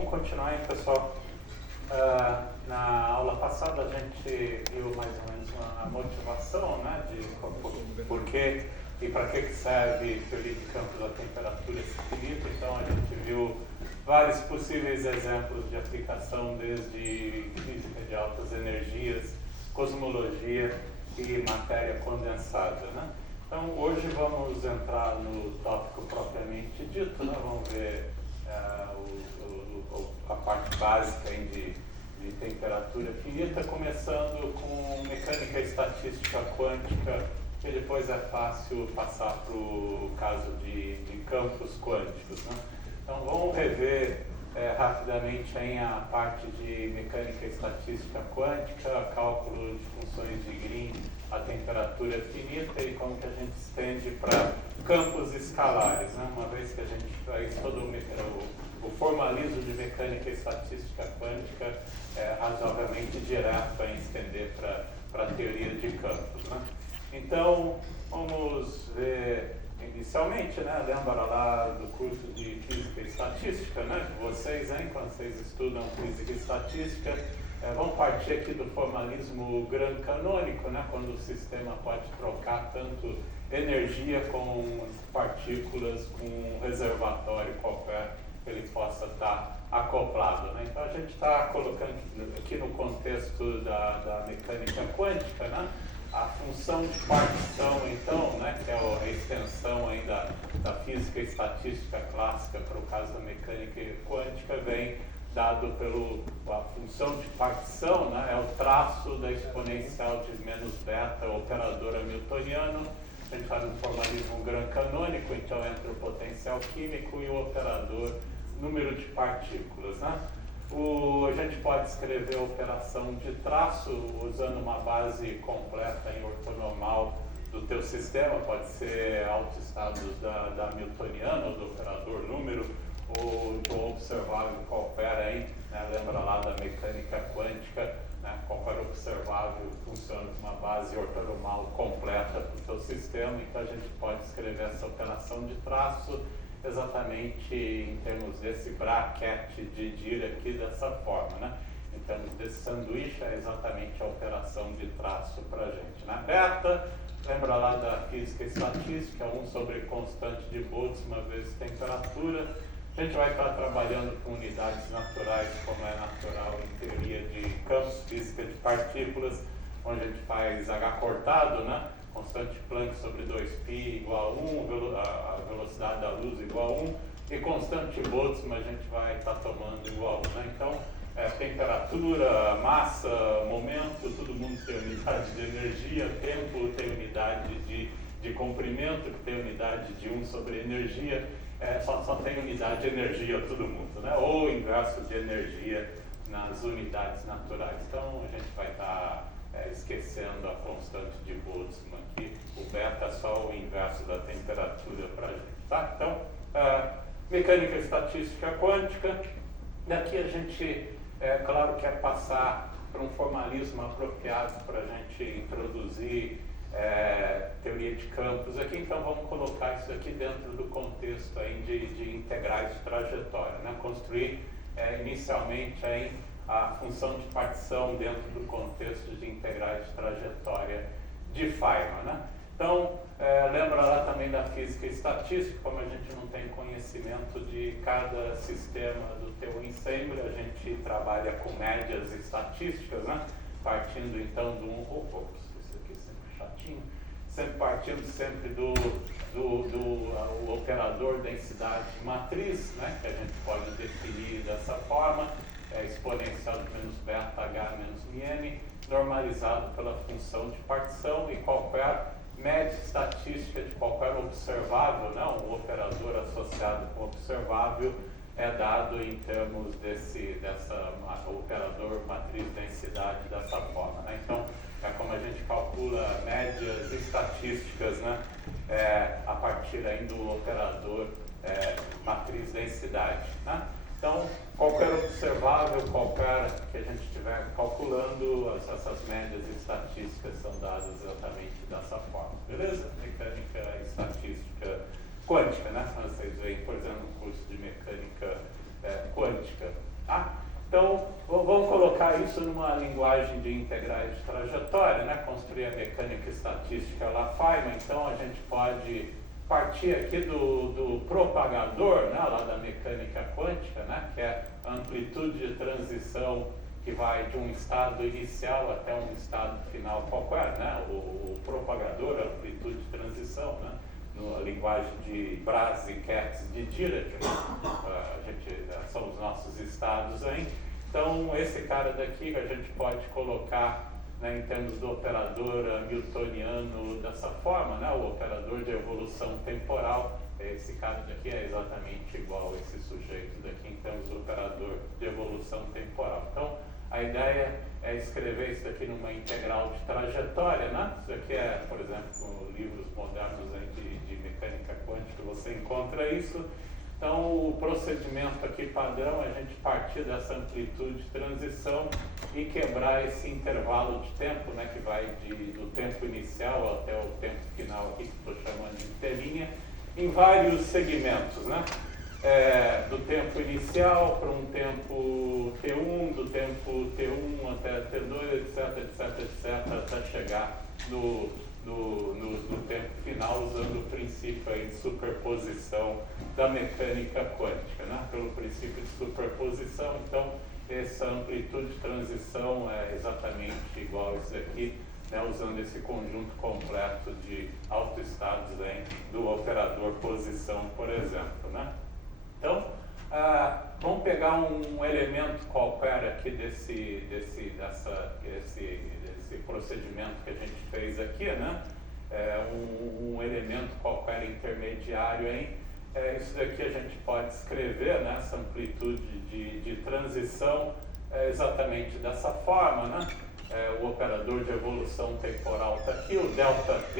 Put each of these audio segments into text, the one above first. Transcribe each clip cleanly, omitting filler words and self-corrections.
vamos continuar, hein, pessoal? Na aula passada a gente viu mais ou menos a motivação, né, de por que e para que serve teoria de campos a temperatura infinita. Então a gente viu vários possíveis exemplos de aplicação, desde física de altas energias, cosmologia e matéria condensada, né? Então hoje vamos entrar no tópico propriamente dito, né? Vamos ver a parte básica aí de temperatura finita, começando com mecânica estatística quântica, e depois é fácil passar para o caso de campos quânticos, né? Então vamos rever rapidamente aí a parte de mecânica estatística quântica, cálculo de funções de Green a temperatura finita e como que a gente estende para campos escalares, né? Uma vez que a gente faz todo o formalismo de mecânica estatística quântica razoavelmente direto para estender para a teoria de campos, né? Então, vamos ver inicialmente, né? Lembra lá do curso de Física e Estatística, né? Vocês, hein, quando vocês estudam Física e Estatística, vão partir aqui do formalismo gran-canônico, né? Quando o sistema pode trocar tanto energia com partículas com um reservatório qualquer que ele possa estar acoplado, né? Então a gente está colocando aqui no contexto da mecânica quântica, né? A função de partição, então, né, que é a extensão aí da física e estatística clássica para o caso da mecânica quântica, vem dado a função de partição, né, é o traço da exponencial de menos beta, o operador hamiltoniano. A gente faz um formalismo gran-canônico, então entre o potencial químico e o operador número de partículas, né? A gente pode escrever a operação de traço usando uma base completa em ortonormal do teu sistema, pode ser autoestados da hamiltoniana ou do operador número, ou do observável qualquer aí, né? Lembra lá da mecânica quântica, né? Qualquer observável funciona com uma base ortonormal completa para o teu sistema, então a gente pode escrever essa operação de traço exatamente em termos desse braquete de Dirac aqui dessa forma, né? Em termos desse sanduíche é exatamente a operação de traço para a gente, né? Beta, lembra lá da física estatística, 1 sobre constante de Boltzmann vezes temperatura. A gente vai estar trabalhando com unidades naturais, como é natural em teoria de campos, física de partículas, onde a gente faz H cortado, né? Constante Planck sobre 2π igual a 1, a velocidade da luz igual a 1, e constante Boltzmann a gente vai estar tomando igual a 1, né? Então, temperatura, massa, momento, todo mundo tem unidade de energia, tempo tem unidade de comprimento, que tem unidade de 1 sobre energia, só tem unidade de energia todo mundo, né? Ou o inverso de energia nas unidades naturais. Então, a gente vai estar esquecendo a constante de Boltzmann aqui, o beta é só o inverso da temperatura para a gente, tá? Então, mecânica estatística quântica, daqui a gente, claro, quer passar para um formalismo apropriado para a gente introduzir teoria de campos aqui, então vamos colocar isso aqui dentro do contexto aí de integrais de trajetória, né? Construir inicialmente aí a função de partição dentro do contexto de integrais de trajetória de Feynman, né? Então, lembra lá também da física estatística, como a gente não tem conhecimento de cada sistema do teu ensemble, a gente trabalha com médias estatísticas, né? Partindo então isso aqui é sempre chatinho, partindo do operador densidade matriz, né? Que a gente pode definir dessa forma, exponencial de menos beta h menos m, normalizado pela função de partição, e qualquer média estatística de qualquer observável, né, um operador associado com observável, é dado em termos dessa operador matriz densidade dessa forma, né? Então, é como a gente calcula médias estatísticas, né, a partir aí do operador matriz densidade, né? Então, qualquer observável, qualquer que a gente estiver calculando, essas médias estatísticas são dadas exatamente dessa forma, beleza? Mecânica estatística quântica, né? Vocês veem, por exemplo, no curso de mecânica quântica. Então, vamos colocar isso numa linguagem de integrais de trajetória, né? Construir a mecânica estatística lá Feynman. Então, a gente pode partir aqui do propagador, né? Lá da mecânica quântica, né? Que é a amplitude de transição que vai de um estado inicial até um estado final qualquer, né? O propagador, a amplitude de transição, né? Na linguagem de Braz e Katz de Dirac, são os nossos estados aí. Então, esse cara daqui a gente pode colocar, né, em termos do operador hamiltoniano dessa forma, né? O operador de evolução temporal, esse cara daqui é exatamente igual a esse sujeito daqui em termos do operador de evolução temporal. Então, a ideia é escrever isso aqui numa integral de trajetória, né? Isso aqui é, por exemplo, livros modernos aí de mecânica quântica, você encontra isso. Então, o procedimento aqui padrão é a gente partir dessa amplitude de transição e quebrar esse intervalo de tempo, né? Que vai do tempo inicial até o tempo final aqui, que estou chamando de intelinha, em vários segmentos, né? Do tempo inicial para um tempo T1, do tempo T1 até T2, etc, até chegar no tempo final, usando o princípio aí de superposição da mecânica quântica, né? Pelo princípio de superposição, então, essa amplitude de transição é exatamente igual a isso aqui, né? Usando esse conjunto completo de autoestados aí do operador posição, por exemplo, né? Então, vamos pegar um elemento qualquer aqui desse procedimento que a gente fez aqui, né? Um elemento qualquer intermediário aí. Isso daqui a gente pode escrever, né? Essa amplitude de transição exatamente dessa forma, né? O operador de evolução temporal está aqui, o ΔT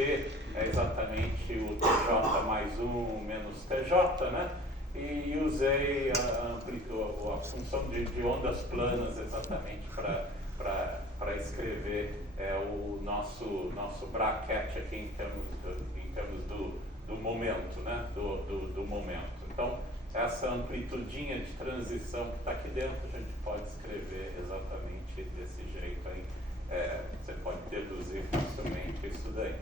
é exatamente o TJ mais 1 menos TJ, né? E usei a função de ondas planas exatamente para escrever o nosso bracket aqui em termos do momento, né? Do momento. Então, essa amplitudinha de transição que está aqui dentro, a gente pode escrever exatamente desse jeito aí. Você pode deduzir facilmente isso daí.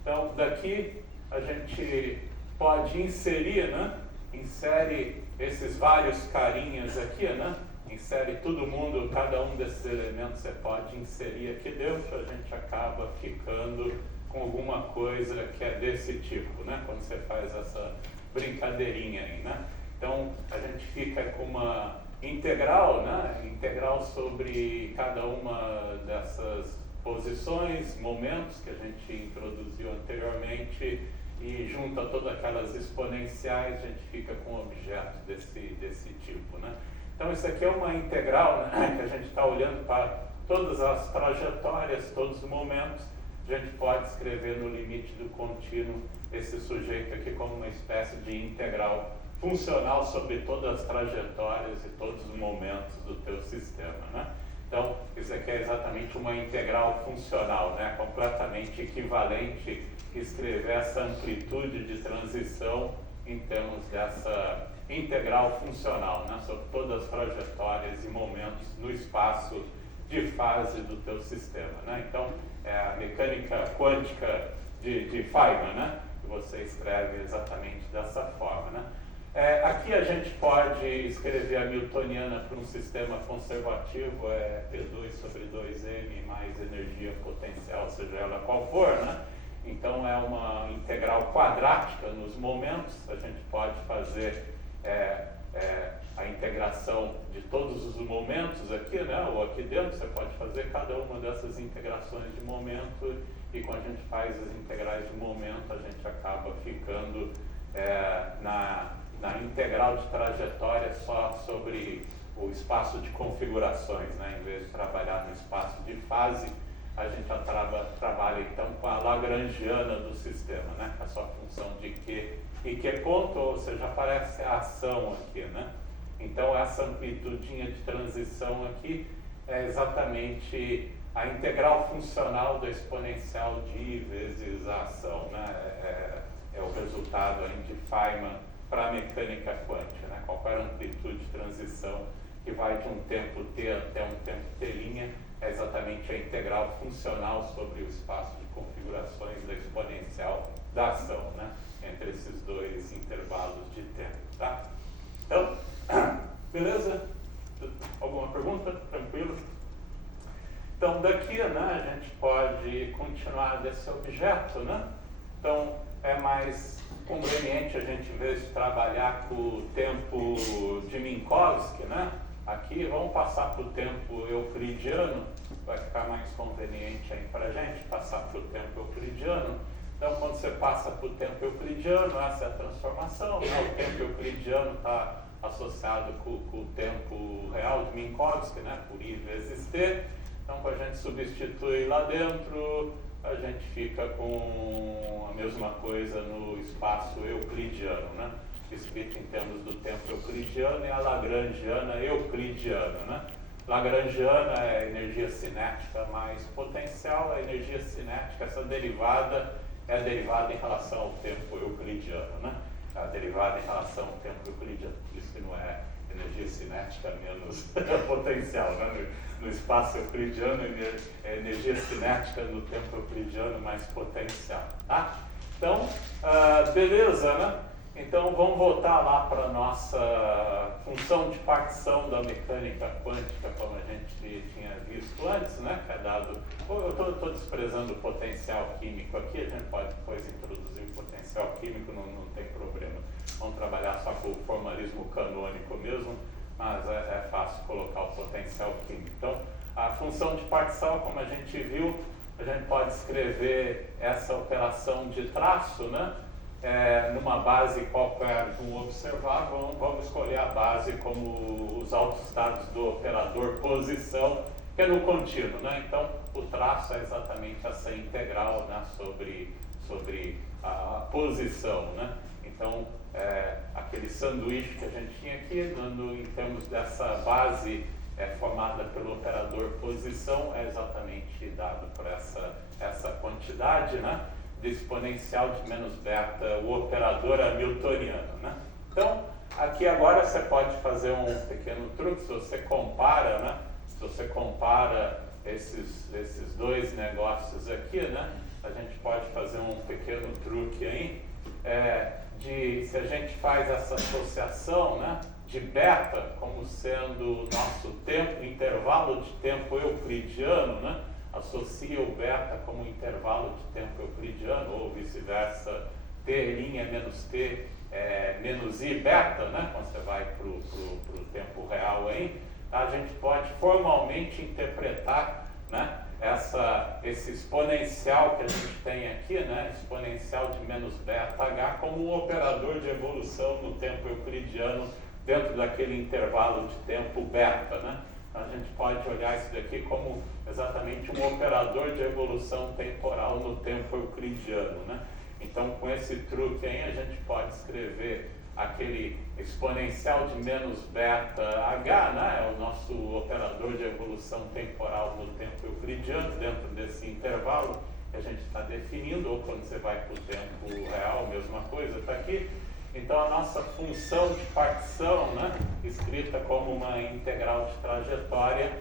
Então, daqui a gente pode inserir, né? Insere esses vários carinhas aqui, né? Insere todo mundo, cada um desses elementos você pode inserir aqui dentro, a gente acaba ficando com alguma coisa que é desse tipo, né? Quando você faz essa brincadeirinha aí, né? Então, a gente fica com uma integral, né? Integral sobre cada uma dessas posições, momentos que a gente introduziu anteriormente, e junta todas aquelas exponenciais, a gente fica com um objeto desse tipo, né? Então, isso aqui é uma integral, né? Que a gente está olhando para todas as trajetórias, todos os momentos. A gente pode escrever no limite do contínuo esse sujeito aqui como uma espécie de integral funcional sobre todas as trajetórias e todos os momentos do teu sistema, né? Então, isso aqui é exatamente uma integral funcional, né? Completamente equivalente escrever essa amplitude de transição em termos dessa integral funcional, né? Sobre todas as trajetórias e momentos no espaço de fase do teu sistema, né? Então, é a mecânica quântica de Feynman, né? Que você escreve exatamente dessa forma, né? Aqui a gente pode escrever a newtoniana para um sistema conservativo, P2 sobre 2m mais energia potencial, seja ela qual for, né? Então é uma integral quadrática nos momentos, a gente pode fazer a integração de todos os momentos aqui, né? Ou aqui dentro, você pode fazer cada uma dessas integrações de momento, e quando a gente faz as integrais de momento, a gente acaba ficando na integral de trajetória só sobre o espaço de configurações, né? Em vez de trabalhar no espaço de fase, a gente trabalha então com a lagrangiana do sistema, né? Com a sua função de Q e Q ponto, ou seja, aparece a ação aqui, né? Então, essa amplitudinha de transição aqui é exatamente a integral funcional da exponencial de vezes a ação, né? É o resultado aí de Feynman para a mecânica quântica, né? Qualquer amplitude de transição que vai de um tempo t até um tempo t', é exatamente a integral funcional sobre o espaço de configurações da exponencial da ação, né? Entre esses dois intervalos de tempo, tá? Então, beleza? Alguma pergunta? Tranquilo? Então, daqui, né, a gente pode continuar desse objeto, né? Então, é mais conveniente a gente, em vez de trabalhar com o tempo de Minkowski, né? Aqui, vamos passar para o tempo euclidiano, vai ficar mais conveniente aí para a gente passar para o tempo euclidiano. Então, quando você passa para o tempo euclidiano, essa é a transformação, né? O tempo euclidiano está associado com o tempo real de Minkowski, né? Por I vezes T. Então, quando a gente substitui lá dentro, a gente fica com a mesma coisa no espaço euclidiano, né? Escrito em termos do tempo euclidiano e a lagrangiana euclidiana, né? Lagrangiana é a energia cinética mais potencial, a energia cinética, essa derivada é a derivada em relação ao tempo euclidiano, né? A derivada em relação ao tempo euclidiano, por isso que não é energia cinética menos potencial, né? No espaço euclidiano, é energia cinética no tempo euclidiano mais potencial, tá? Então, beleza, né? Então, vamos voltar lá para a nossa função de partição da mecânica quântica, como a gente tinha visto antes, né? Que é dado... Eu estou desprezando o potencial químico aqui, a gente pode depois introduzir o potencial químico, não tem problema. Vamos trabalhar só com o formalismo canônico mesmo, mas é fácil colocar o potencial químico. Então, a função de partição, como a gente viu, a gente pode escrever essa operação de traço, né? Numa base qualquer de um observável, vamos escolher a base como os autoestados do operador posição, que é no contínuo, né? Então, o traço é exatamente essa integral, né? sobre a posição, né? Então, aquele sanduíche que a gente tinha aqui, em termos dessa base formada pelo operador posição, é exatamente dado por essa quantidade, né? De exponencial de menos beta, o operador hamiltoniano, né? Então, aqui agora você pode fazer um pequeno truque, se você compara, né? Se você compara esses dois negócios aqui, né? A gente pode fazer um pequeno truque aí, se a gente faz essa associação, né? De beta como sendo o nosso tempo, intervalo de tempo euclidiano, né? Associa o beta como intervalo de tempo euclidiano, ou vice-versa, t' menos t menos i beta, né? Quando você vai para o tempo real aí, a gente pode formalmente interpretar, né? Esse exponencial que a gente tem aqui, né? Exponencial de menos beta h, como um operador de evolução no tempo euclidiano dentro daquele intervalo de tempo beta, né? A gente pode olhar isso daqui como exatamente um operador de evolução temporal no tempo euclidiano, né? Então, com esse truque aí, a gente pode escrever aquele exponencial de menos beta h, né? É o nosso operador de evolução temporal no tempo euclidiano, dentro desse intervalo que a gente está definindo, ou quando você vai para o tempo real, mesma coisa, está aqui. Então, a nossa função de partição, né, escrita como uma integral de trajetória,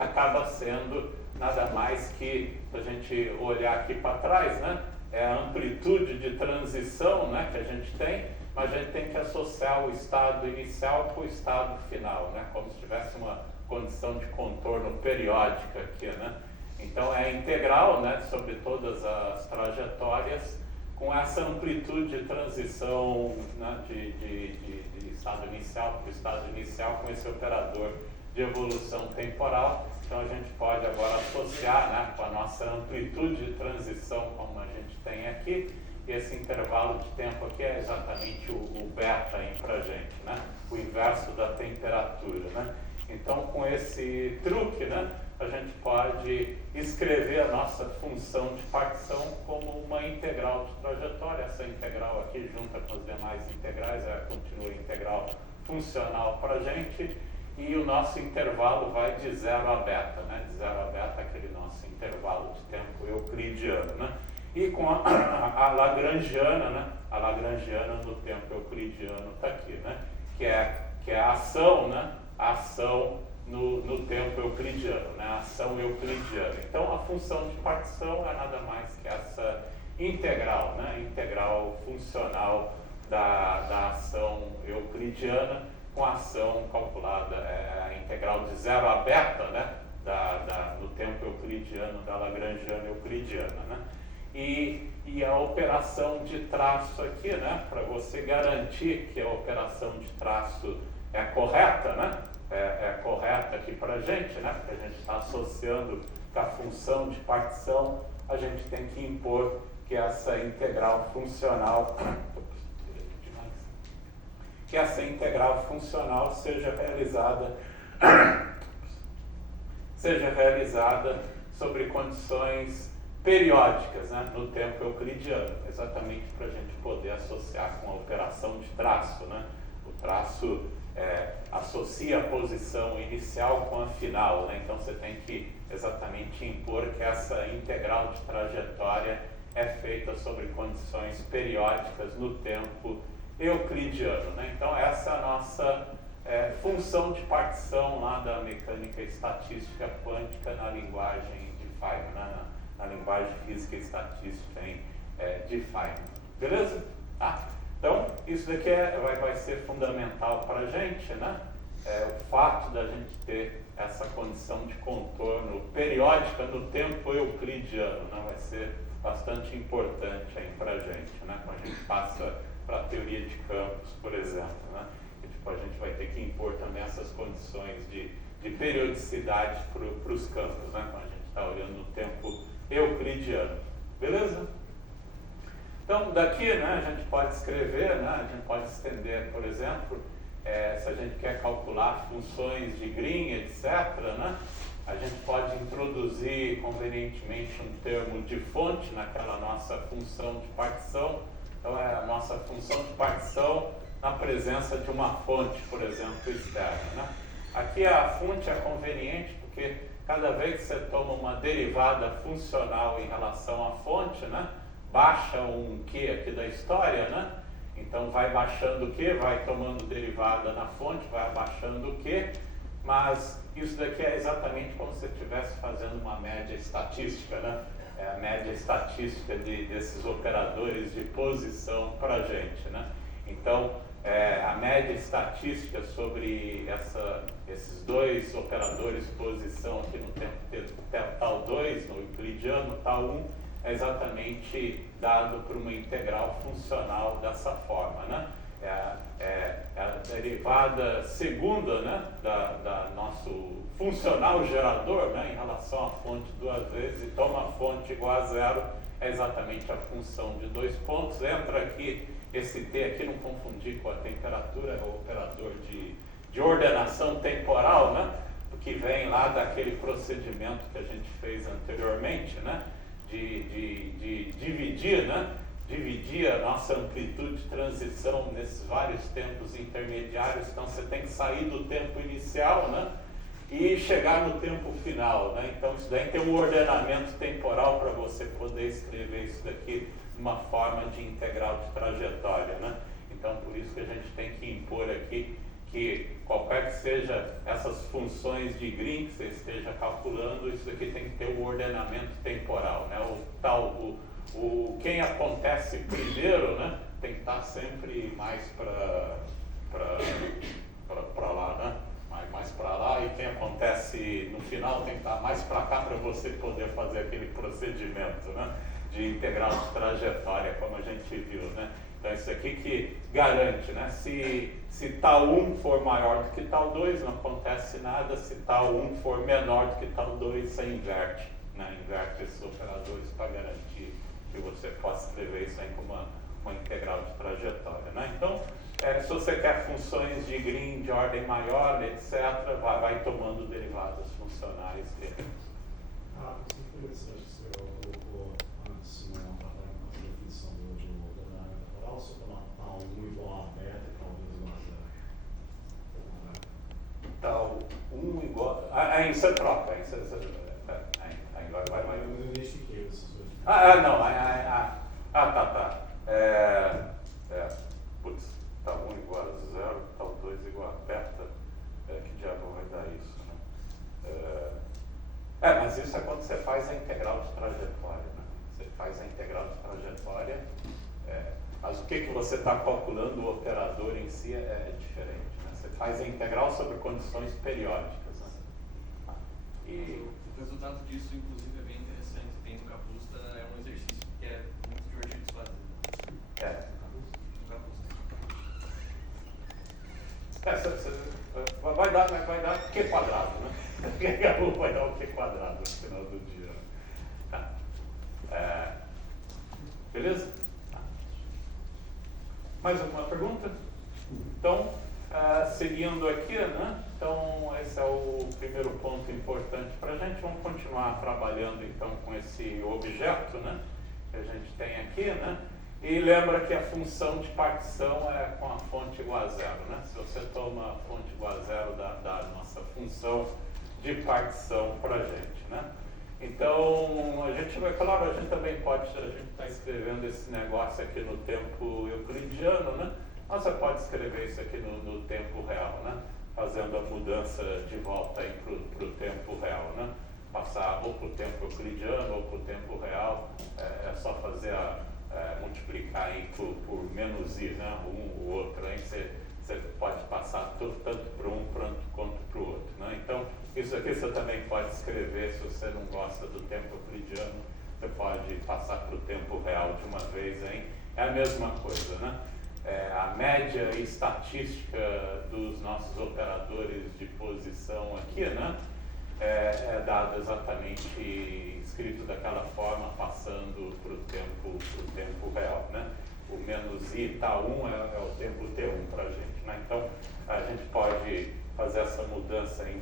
acaba sendo nada mais que, se a gente olhar aqui para trás, né, é a amplitude de transição, né, que a gente tem, mas a gente tem que associar o estado inicial com o estado final, né, como se tivesse uma condição de contorno periódica aqui, né. Então, é a integral, né, sobre todas as trajetórias, com essa amplitude de transição, né, de estado inicial para o estado inicial, com esse operador de evolução temporal. Então, a gente pode agora associar, né, com a nossa amplitude de transição, como a gente tem aqui, e esse intervalo de tempo aqui é exatamente o beta para a gente, né, o inverso da temperatura, né. Então, com esse truque, né, a gente pode escrever a nossa função de partição como uma integral de trajetória. Essa integral aqui, junta com as demais integrais, continua integral funcional para a gente, e o nosso intervalo vai de 0 a beta, né? De 0 a beta, aquele nosso intervalo de tempo euclidiano, né? E com a lagrangiana, né? A lagrangiana no tempo euclidiano está aqui, né? Que é a ação, né? a ação no tempo euclidiano, né? A ação euclidiana. Então, a função de partição é nada mais que essa integral, né? Integral funcional da ação euclidiana com a ação calculada, a integral de 0 a beta, né? Do tempo euclidiano, da lagrangiana euclidiana, né? E a operação de traço aqui, né? Para você garantir que a operação de traço é correta, né? É correta aqui para a gente, né? Porque a gente está associando com a função de partição, a gente tem que impor que essa integral funcional seja realizada sobre condições periódicas, né, no tempo euclidiano, exatamente para a gente poder associar com a operação de traço, né? O traço associa a posição inicial com a final, né? Então você tem que exatamente impor que essa integral de trajetória é feita sobre condições periódicas no tempo euclidiano, né? Então essa é a nossa função de partição lá da mecânica estatística quântica na linguagem de Feynman, né? Na linguagem física e estatística de Feynman. Beleza? Tá? Então, isso daqui vai ser fundamental para a gente, né? O fato da gente ter essa condição de contorno periódica no tempo euclidiano, né? Vai ser bastante importante aí para a gente, né? Quando a gente passa para a teoria de campos, por exemplo, né? E, tipo, a gente vai ter que impor também essas condições de periodicidade para os campos, né? Quando a gente está olhando no tempo euclidiano. Beleza? Então, daqui, né, a gente pode escrever, né, a gente pode estender, por exemplo, se a gente quer calcular funções de Green, etc., né, a gente pode introduzir convenientemente um termo de fonte naquela nossa função de partição. Então, é a nossa função de partição na presença de uma fonte, por exemplo, externa, né. Aqui a fonte é conveniente porque cada vez que você toma uma derivada funcional em relação à fonte, né, baixa um Q aqui da história, né? Então vai baixando o Q, vai tomando derivada na fonte, vai abaixando o Q, mas isso daqui é exatamente como se você estivesse fazendo uma média estatística, né? É a média estatística desses operadores de posição para a gente, né? Então, a média estatística sobre esses dois operadores de posição aqui no tempo tal 2, no euclidiano tal 1, é exatamente dado por uma integral funcional dessa forma, né? É a derivada segunda, né, da nosso funcional gerador, né, em relação à fonte duas vezes, e toma a fonte igual a zero, é exatamente a função de 2 pontos. Entra aqui, esse T aqui, não confundir com a temperatura, é o operador de ordenação temporal, né, que vem lá daquele procedimento que a gente fez anteriormente, né, de dividir, né? Dividir a nossa amplitude de transição nesses vários tempos intermediários. Então você tem que sair do tempo inicial, né? E chegar no tempo final, né? Então isso daí tem um ordenamento temporal para você poder escrever isso daqui de uma forma de integral de trajetória, né? Então por isso que a gente tem que impor aqui que qualquer que seja essas funções de Green que você esteja calculando, isso aqui tem que ter o ordenamento temporal, né? Quem acontece primeiro, né, tem que estar sempre mais para lá, né? Mais para lá, e quem acontece no final tem que estar mais para cá para você poder fazer aquele procedimento, né, de integral de trajetória, como a gente viu, né? Então isso aqui que garante, né? Se tal 1 for maior do que tal 2, não acontece nada. Se tal 1 for menor do que tal 2, você inverte, né? Inverte esses operadores para garantir que você possa escrever isso aí como uma integral de trajetória, né? Então, se você quer funções de Green de ordem maior, etc., vai tomando derivadas funcionais dele. Isso é interessante, você colocou antes uma definição de ordenamento temporal, você tomar tal 1 igual a beta e tal 2 igual a zero. Tal 1 igual... Aí você troca, aí vai. Eu identifiquei esses dois. Não, tá. Putz, tal 1 igual a 0, tal 2 igual a beta. Que diabo Mas isso é quando você faz a integral de trajetória, né? Você faz a integral de trajetória, mas o que você está calculando, o operador em si é diferente, né? Você faz a integral sobre condições periódicas, né? E o resultado disso, inclusive, é bem interessante. Tem no Kapusta, é um exercício que é muito divertido de fazer. Vai dar Q quadrado, né? Vai dar o Q quadrado no final do dia. Tá. Beleza? Tá. Mais alguma pergunta? Então, seguindo aqui, né? Então, esse é o primeiro ponto importante para a gente. Vamos continuar trabalhando, então, com esse objeto, né? Que a gente tem aqui, né? E lembra que a função de partição é com a fonte igual a zero, né? Se você toma a fonte igual a zero, dá a nossa função de partição para a gente, né? Então, a gente vai, claro, a gente também pode, a gente está escrevendo esse negócio aqui no tempo euclidiano, né? Mas você pode escrever isso aqui no tempo real, né? Fazendo a mudança de volta aí para o tempo real, né? Passar ou para o tempo euclidiano ou para o tempo real, é só fazer multiplicar aí por menos i, né? Um ou outro, aí você pode passar tanto para um quanto para o outro, né? Então, isso aqui você também pode escrever, se você não gosta do tempo euclidiano, você pode passar para o tempo real de uma vez, hein? É a mesma coisa, né? A média estatística dos nossos operadores de posição aqui, né? É dado exatamente escrito daquela forma, passando para o tempo real, né? O menos i tá 1 é o tempo t1 para a gente, né? Então, a gente pode fazer essa mudança aí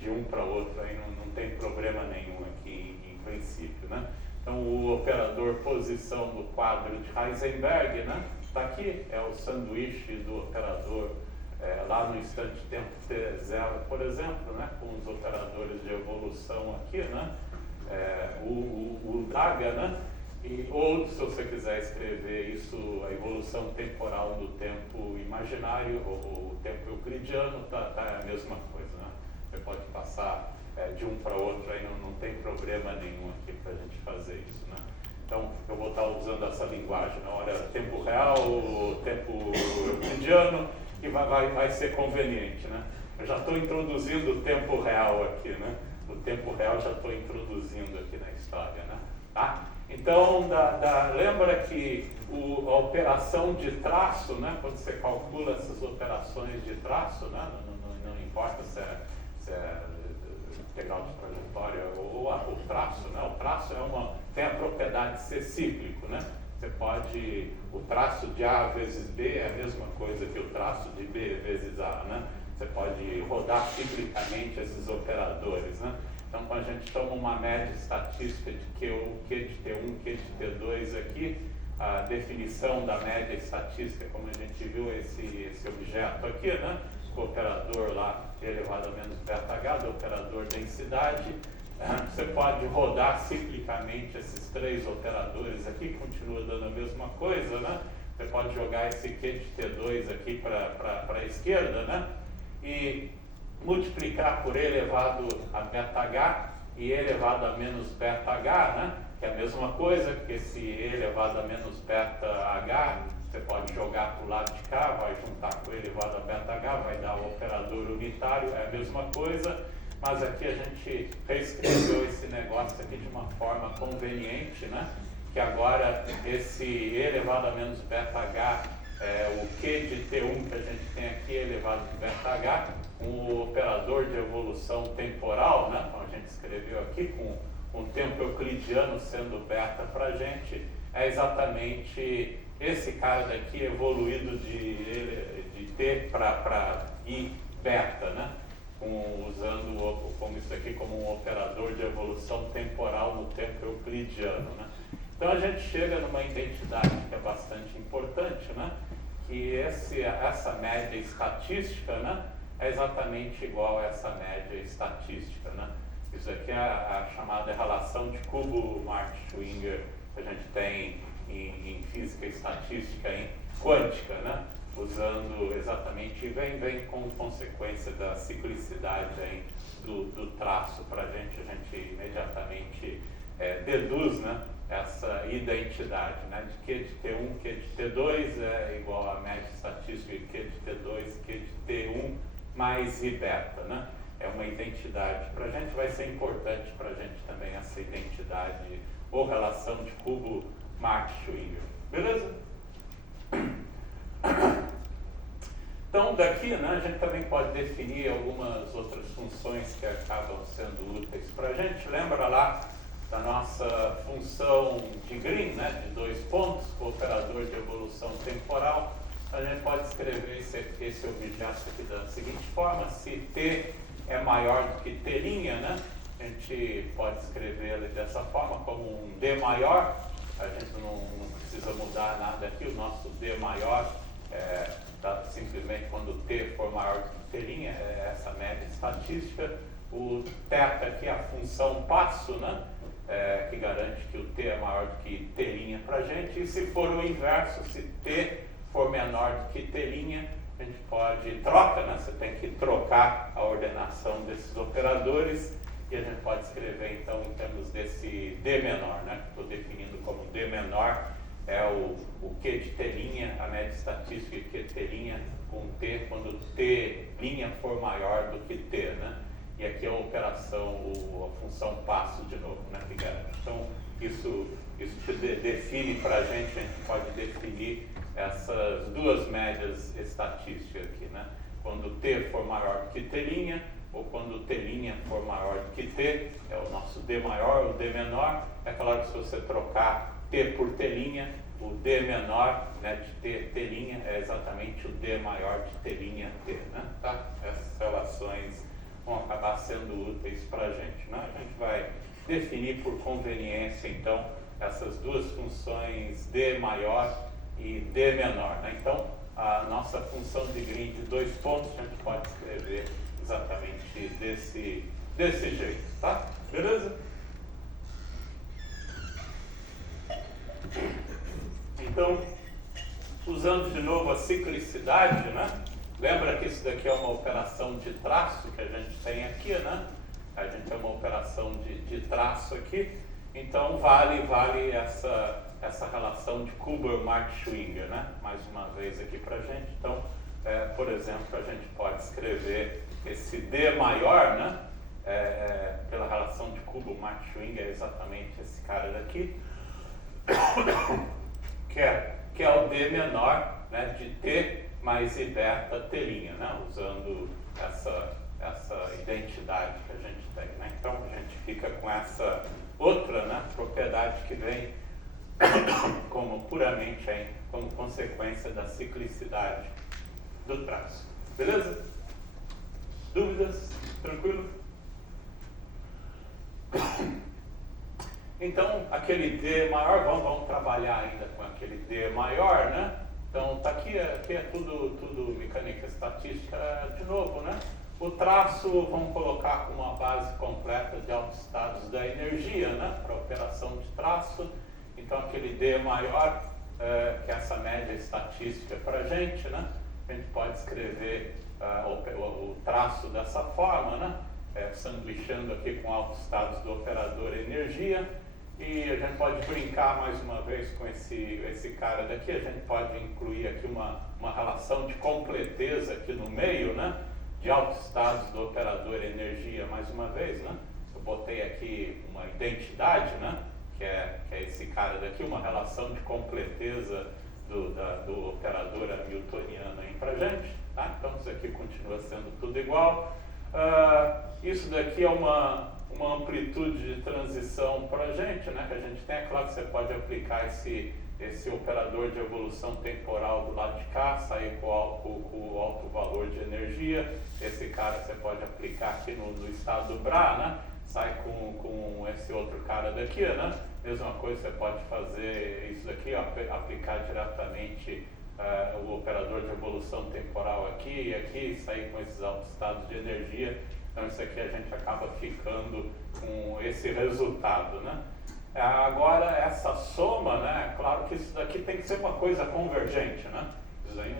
de um para outro, aí não tem problema nenhum aqui em princípio, né? Então, o operador posição do quadro de Heisenberg, né? Está aqui, é o sanduíche do operador lá no instante tempo t0, por exemplo, né? Com os operadores de evolução aqui, né? O Daga, né? Ou, se você quiser escrever isso, a evolução temporal do tempo imaginário, ou o tempo euclidiano, tá a mesma coisa, né? Você pode passar de um para outro, aí não tem problema nenhum aqui para a gente fazer isso, né? Então, eu vou estar usando essa linguagem na hora tempo real, tempo euclidiano, e vai ser conveniente, né? Eu já estou introduzindo o tempo real aqui, né? O tempo real já estou introduzindo aqui na história, né? Tá? Então, lembra que a operação de traço, né? Quando você calcula essas operações de traço, né? Não importa se é integral de trajetória ou o traço, né? O traço tem a propriedade de ser cíclico, né? O traço de A vezes B é a mesma coisa que o traço de B vezes A, né? Você pode rodar ciclicamente esses operadores, né? Então, quando a gente toma uma média estatística de Q de T1, Q de T2 aqui, a definição da média estatística, como a gente viu esse objeto aqui, né? O operador lá elevado a menos beta-h, do operador densidade. Você pode rodar ciclicamente esses três operadores aqui, continua dando a mesma coisa, né? Você pode jogar esse Q de T2 aqui para a esquerda, né? E multiplicar por E elevado a beta-h e E elevado a menos beta-h, né? Que é a mesma coisa, porque esse E elevado a menos beta-h, você pode jogar para o lado de cá, vai juntar com E elevado a beta-h, vai dar o operador unitário, é a mesma coisa. Mas aqui a gente reescreveu esse negócio aqui de uma forma conveniente, né? Que agora esse E elevado a menos beta-h, o Q de T1 que a gente tem aqui elevado a beta-h, um operador de evolução temporal, né? Como a gente escreveu aqui, com o tempo euclidiano sendo beta para a gente, é exatamente esse cara daqui evoluído de T para I beta, né? Usando como isso aqui como um operador de evolução temporal no tempo euclidiano, né? Então a gente chega numa identidade que é bastante importante, né? Que essa média estatística, né? É exatamente igual a essa média estatística, né? Isso aqui é a chamada relação de Kubo-Marx-Schwinger que a gente tem em física estatística quântica, né? Usando exatamente, vem com consequência da ciclicidade aí do traço para a gente imediatamente deduz, né, essa identidade, né, de Q de T1, Q de T2 é igual a média estatística de Q de T2, Q de T1 mais I beta, né? É uma identidade. Para a gente vai ser importante para a gente também essa identidade ou relação de cubo Marx-Schwinger. Beleza? Então, daqui, né, a gente também pode definir algumas outras funções que acabam sendo úteis para a gente. Lembra lá da nossa função de Green, né, de 2 pontos, com o operador de evolução temporal. A gente pode escrever esse objeto aqui da seguinte forma: se T é maior do que T', né, a gente pode escrever ele dessa forma, como um D maior. A gente não precisa mudar nada aqui, o nosso D maior simplesmente quando T for maior do que T', é essa média estatística. O θ aqui é a função passo, né, que garante que o T é maior do que T' para a gente. E se for o inverso, se T for menor do que T', a gente troca, né? Você tem que trocar a ordenação desses operadores e a gente pode escrever então em termos desse D menor, né? Estou definindo como D menor é o Q de T', a média estatística de Q T' com T quando T' for maior do que T, né? E aqui é a operação, a função passo de novo, né? Que garante. Então isso define para a gente pode definir essas duas médias estatísticas aqui, né? Quando T for maior do que T', ou quando T' for maior do que T, é o nosso D maior, o D menor. É claro que se você trocar T por T', o D menor, né, de T' é exatamente o D maior de T', T, né? Tá? Essas relações vão acabar sendo úteis para a gente, né? A gente vai definir por conveniência, então, essas duas funções D maior e D menor, né? Então, a nossa função de Green de 2 pontos a gente pode escrever exatamente desse jeito, tá? Beleza? Então, usando de novo a ciclicidade, né? Lembra que isso daqui é uma operação de traço que a gente tem aqui, né? A gente tem uma operação de traço aqui, então vale essa relação de Kuber-Marx-Schwinger, né? Mais uma vez aqui para a gente. Então, por exemplo, a gente pode escrever esse D maior, né? Pela relação de Kuber-Marx-Schwinger, é exatamente esse cara daqui, que é o D menor, né? De T mais I beta T', né? Usando essa identidade que a gente tem, né? Então, a gente fica com essa outra, né, propriedade que vem como puramente como consequência da ciclicidade do traço. Beleza? Dúvidas? Tranquilo? Então, aquele D maior, vamos trabalhar ainda com aquele D maior, né? Então, aqui é tudo mecânica estatística de novo, né? O traço, vamos colocar com uma base completa de autoestados da energia, né? Para operação de traço. Então, aquele D maior, que é essa média estatística para a gente, né? A gente pode escrever o traço dessa forma, né? Sanduichando aqui com autoestados do operador energia. E a gente pode brincar mais uma vez com esse cara daqui. A gente pode incluir aqui uma relação de completeza aqui no meio, né? De autoestados do operador energia mais uma vez, né? Eu botei aqui uma identidade, né? Que é esse cara daqui, uma relação de completeza do operador hamiltoniano aí pra gente, tá? Então isso aqui continua sendo tudo igual. Isso daqui é uma amplitude de transição para a gente, né? Que a gente tem. É claro que você pode aplicar esse operador de evolução temporal do lado de cá, sair com o alto valor de energia. Esse cara você pode aplicar aqui no estado Bra, né? Sai com esse outro cara daqui, né? Mesma coisa, você pode fazer isso daqui, aplicar diretamente o operador de evolução temporal aqui e aqui, sair com esses altos estados de energia. Então isso aqui a gente acaba ficando com esse resultado, né? Agora essa soma, né? Claro que isso daqui tem que ser uma coisa convergente, né? Isso aí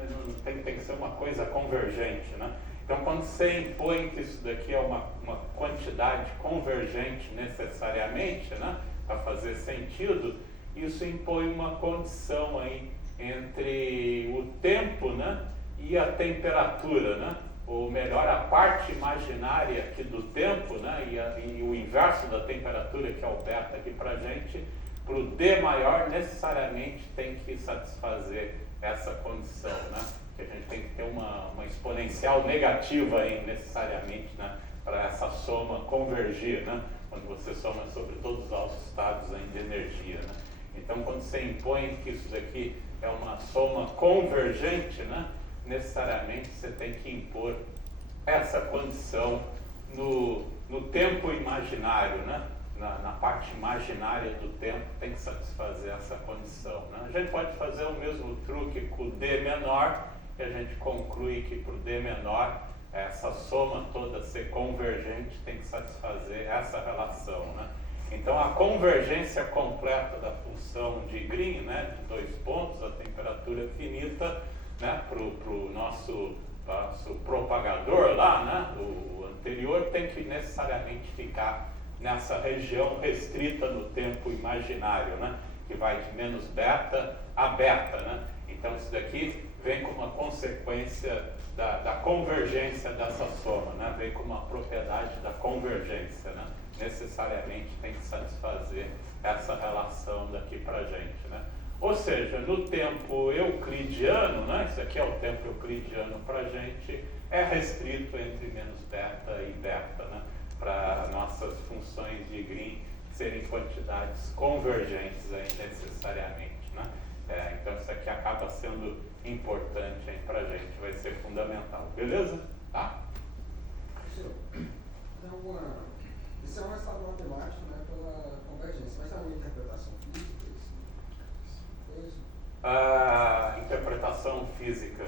tem que ser uma coisa convergente, né? Então, quando você impõe que isso daqui é uma quantidade convergente necessariamente, né, para fazer sentido, isso impõe uma condição aí entre o tempo, né, e a temperatura, né? Ou melhor, a parte imaginária aqui do tempo, né, e o inverso da temperatura, que é o beta aqui para a gente, para o D maior, necessariamente tem que satisfazer essa condição, né? Que a gente tem que ter uma exponencial negativa aí, necessariamente, né, para essa soma convergir, né? Quando você soma sobre todos os altos estados aí de energia, né? Então, quando você impõe que isso daqui é uma soma convergente, né, necessariamente você tem que impor essa condição no tempo imaginário, né? Na parte imaginária do tempo tem que satisfazer essa condição, né? A gente pode fazer o mesmo truque com o D menor, que a gente conclui que para o D menor essa soma toda ser convergente tem que satisfazer essa relação, né? Então a convergência completa da função de Green, né, de 2 pontos, a temperatura finita, né, para o nosso propagador lá, né, o anterior, tem que necessariamente ficar nessa região restrita no tempo imaginário, né, que vai de menos beta a beta, né? Então isso daqui vem como uma consequência da convergência dessa soma, né? Vem como uma propriedade da convergência, né? Necessariamente tem que satisfazer essa relação daqui para gente, né? Ou seja, no tempo euclidiano, né? Isso aqui é o tempo euclidiano para gente, é restrito entre menos beta e beta, né? Para nossas funções de Green serem quantidades convergentes aí necessariamente, né? Então isso aqui acaba sendo importante para a gente, vai ser fundamental, beleza? Tá? Isso é um estado matemático, né, pela convergência, mas é uma interpretação física isso? A interpretação física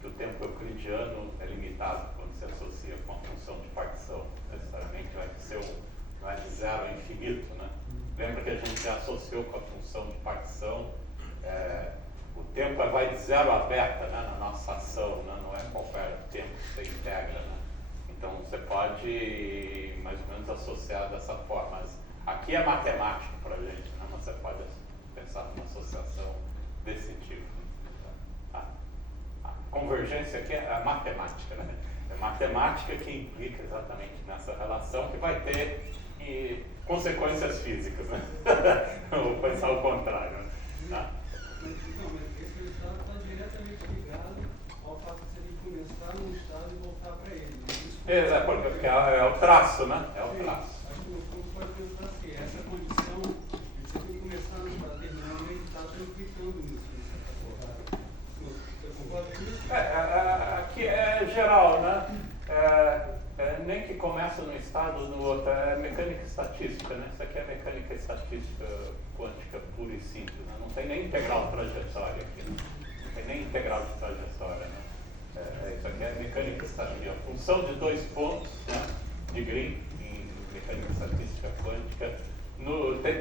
que o tempo euclidiano é limitado quando se associa com a função de partição, necessariamente vai de 0 a infinito, né? Lembra que a gente já associou com a função de partição, o tempo vai de 0 a beta, né, na nossa ação, né? Não é qualquer tempo que você integra, né? Então você pode mais ou menos associar dessa forma, mas aqui é matemático para a gente, né? Mas você pode pensar numa associação desse tipo. Tá? A convergência aqui é matemática, né? É matemática que implica exatamente nessa relação que vai ter consequências físicas, né? Vou pensar o contrário, né? Tá? Não, mas esse resultado está diretamente ligado ao fato de você começar num estado e voltar para ele. Porque é o traço, né? É o traço. Acho que no fundo pode pensar assim, essa condição de você tem que começar num estado, terminar no meio estado, está implicando nisso, de certa forma. Você concorda com isso? Aqui é geral, né? Nem que começa num estado no outro, é mecânica estatística, né? Isso aqui é mecânica estatística quântica pura e simples, né? Não tem nem integral de trajetória aqui, né? Não tem nem integral de trajetória, né? Isso aqui é mecânica estatística. A função de 2 pontos, né, de Green em mecânica estatística quântica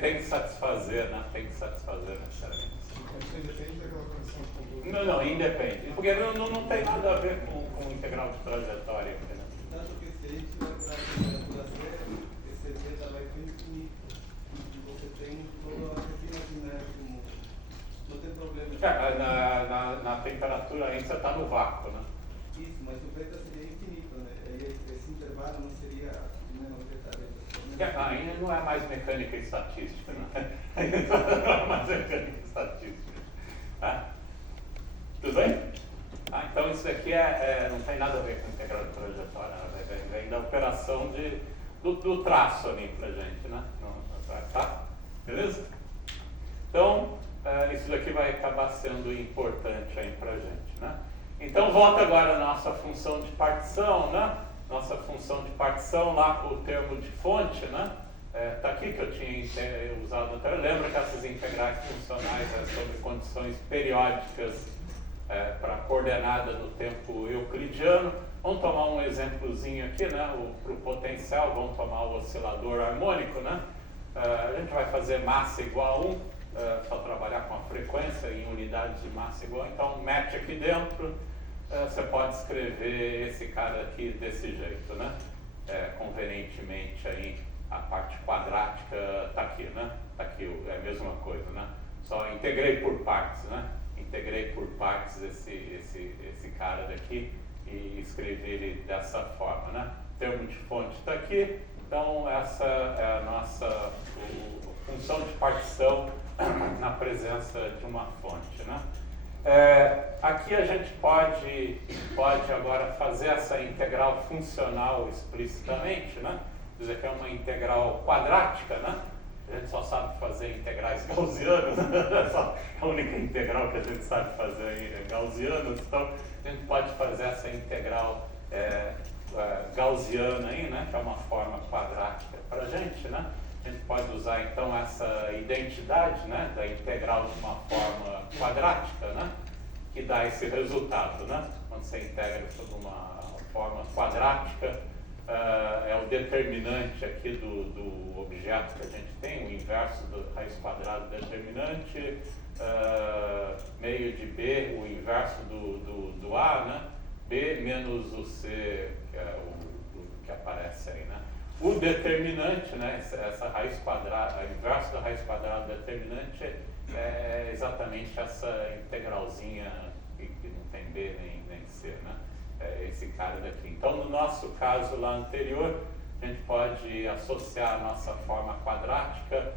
tem que satisfazer, né? Tem que satisfazer necessariamente. Isso independe daquela condição de conduta. Não, independe. Porque não tem nada a ver com integral de trajetória aqui, né? Tanto que se a gente vai para a temperatura zero, esse beta vai para o infinito. E você tem toda a refinação, como não tem problema. Na temperatura ainda você está no vácuo, né? Isso, mas o beta seria infinito, né? Esse intervalo não seria menos beta beta. Ainda não é mais mecânica estatística, né? Ainda não é mais mecânica estatística. Tá? Tudo bem? Então isso aqui não tem nada a ver com integral de trajetória, né? Vem da operação do traço ali pra gente, né? Tá? Beleza? Então, isso daqui vai acabar sendo importante aí pra gente, né? Então volta agora a nossa função de partição, né? Nossa função de partição lá com o termo de fonte, né? Tá aqui que eu tinha usado até. Lembra que essas integrais funcionais sobre condições periódicas para a coordenada do tempo euclidiano. Vamos tomar um exemplozinho aqui, né? Para o potencial, vamos tomar o oscilador harmônico, né? A gente vai fazer massa igual a 1. só trabalhar com a frequência em unidades de massa igual, então mete aqui dentro, você pode escrever esse cara aqui desse jeito, né? Convenientemente aí a parte quadrática está aqui, né? Está aqui, é a mesma coisa, né? Só integrei por partes, né? Integrei por partes esse cara daqui e escrevi ele dessa forma, né? O termo de fonte está aqui, então essa é a nossa função de partição na presença de uma fonte, né? Aqui a gente pode agora fazer essa integral funcional explicitamente, né? Dizer que é uma integral quadrática, né? A gente só sabe fazer integrais gaussianas, a única integral que a gente sabe fazer é gaussianas, então a gente pode fazer essa integral gaussiana aí, né? Que é uma forma quadrática para a gente, né? A gente pode usar então essa identidade, né? Da integral de uma forma quadrática, né? Que dá esse resultado, né? Quando você integra sob uma forma quadrática, é o determinante aqui do objeto que a gente tem, o inverso do raiz quadrada determinante, meio de B, o inverso do A, né? B menos o C, que é o que aparece aí, né? O determinante, né? Essa raiz quadrada, o inverso da raiz quadrada determinante é exatamente essa integralzinha que não tem B nem C, né? Esse cara daqui. Então, no nosso caso lá anterior, a gente pode associar a nossa forma quadrática,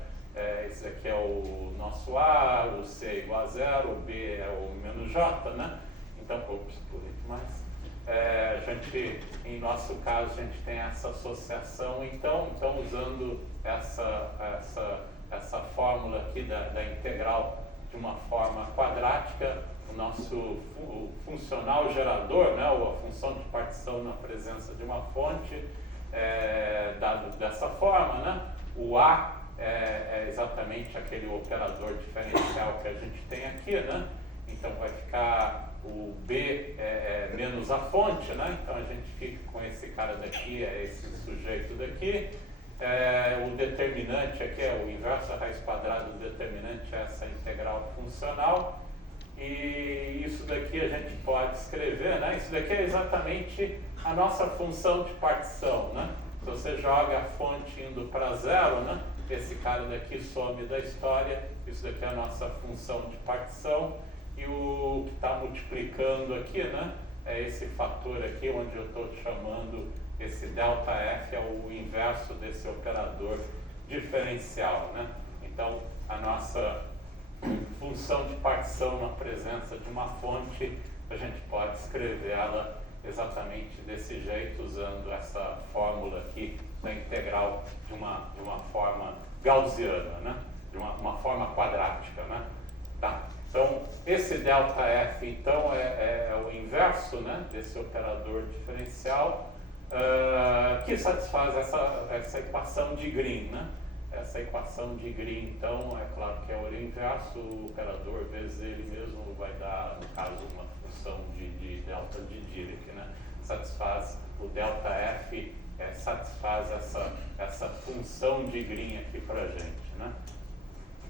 esse aqui é o nosso A, o C é igual a zero, o B é o menos J, né? Então, em nosso caso, a gente tem essa associação, então usando essa fórmula aqui da integral de uma forma quadrática, o nosso funcional gerador, né, ou a função de partição na presença de uma fonte, dado dessa forma, né? O A é exatamente aquele operador diferencial que a gente tem aqui, né? Então vai ficar o B menos a fonte, né? Então a gente fica com esse cara daqui, esse sujeito daqui. O determinante aqui é o inverso da raiz quadrada do determinante, é essa integral funcional. E isso daqui a gente pode escrever, né? Isso daqui é exatamente a nossa função de partição, né? Se você joga a fonte indo para zero, né? Esse cara daqui some da história, isso daqui é a nossa função de partição. E o que está multiplicando aqui, né? É esse fator aqui, onde eu estou chamando esse ΔF, é o inverso desse operador diferencial, né? Então, a nossa função de partição na presença de uma fonte, a gente pode escrevê-la exatamente desse jeito, usando essa fórmula aqui da integral de uma forma gaussiana, né? De uma forma quadrática, né? Tá? Então, esse ΔF, então, é o inverso, né, desse operador diferencial, que satisfaz essa equação de Green, né? Essa equação de Green, então, é claro que é o inverso, o operador vezes ele mesmo vai dar, no caso, uma função de delta de Dirac, né? Satisfaz o ΔF, satisfaz essa função de Green aqui para a gente, né?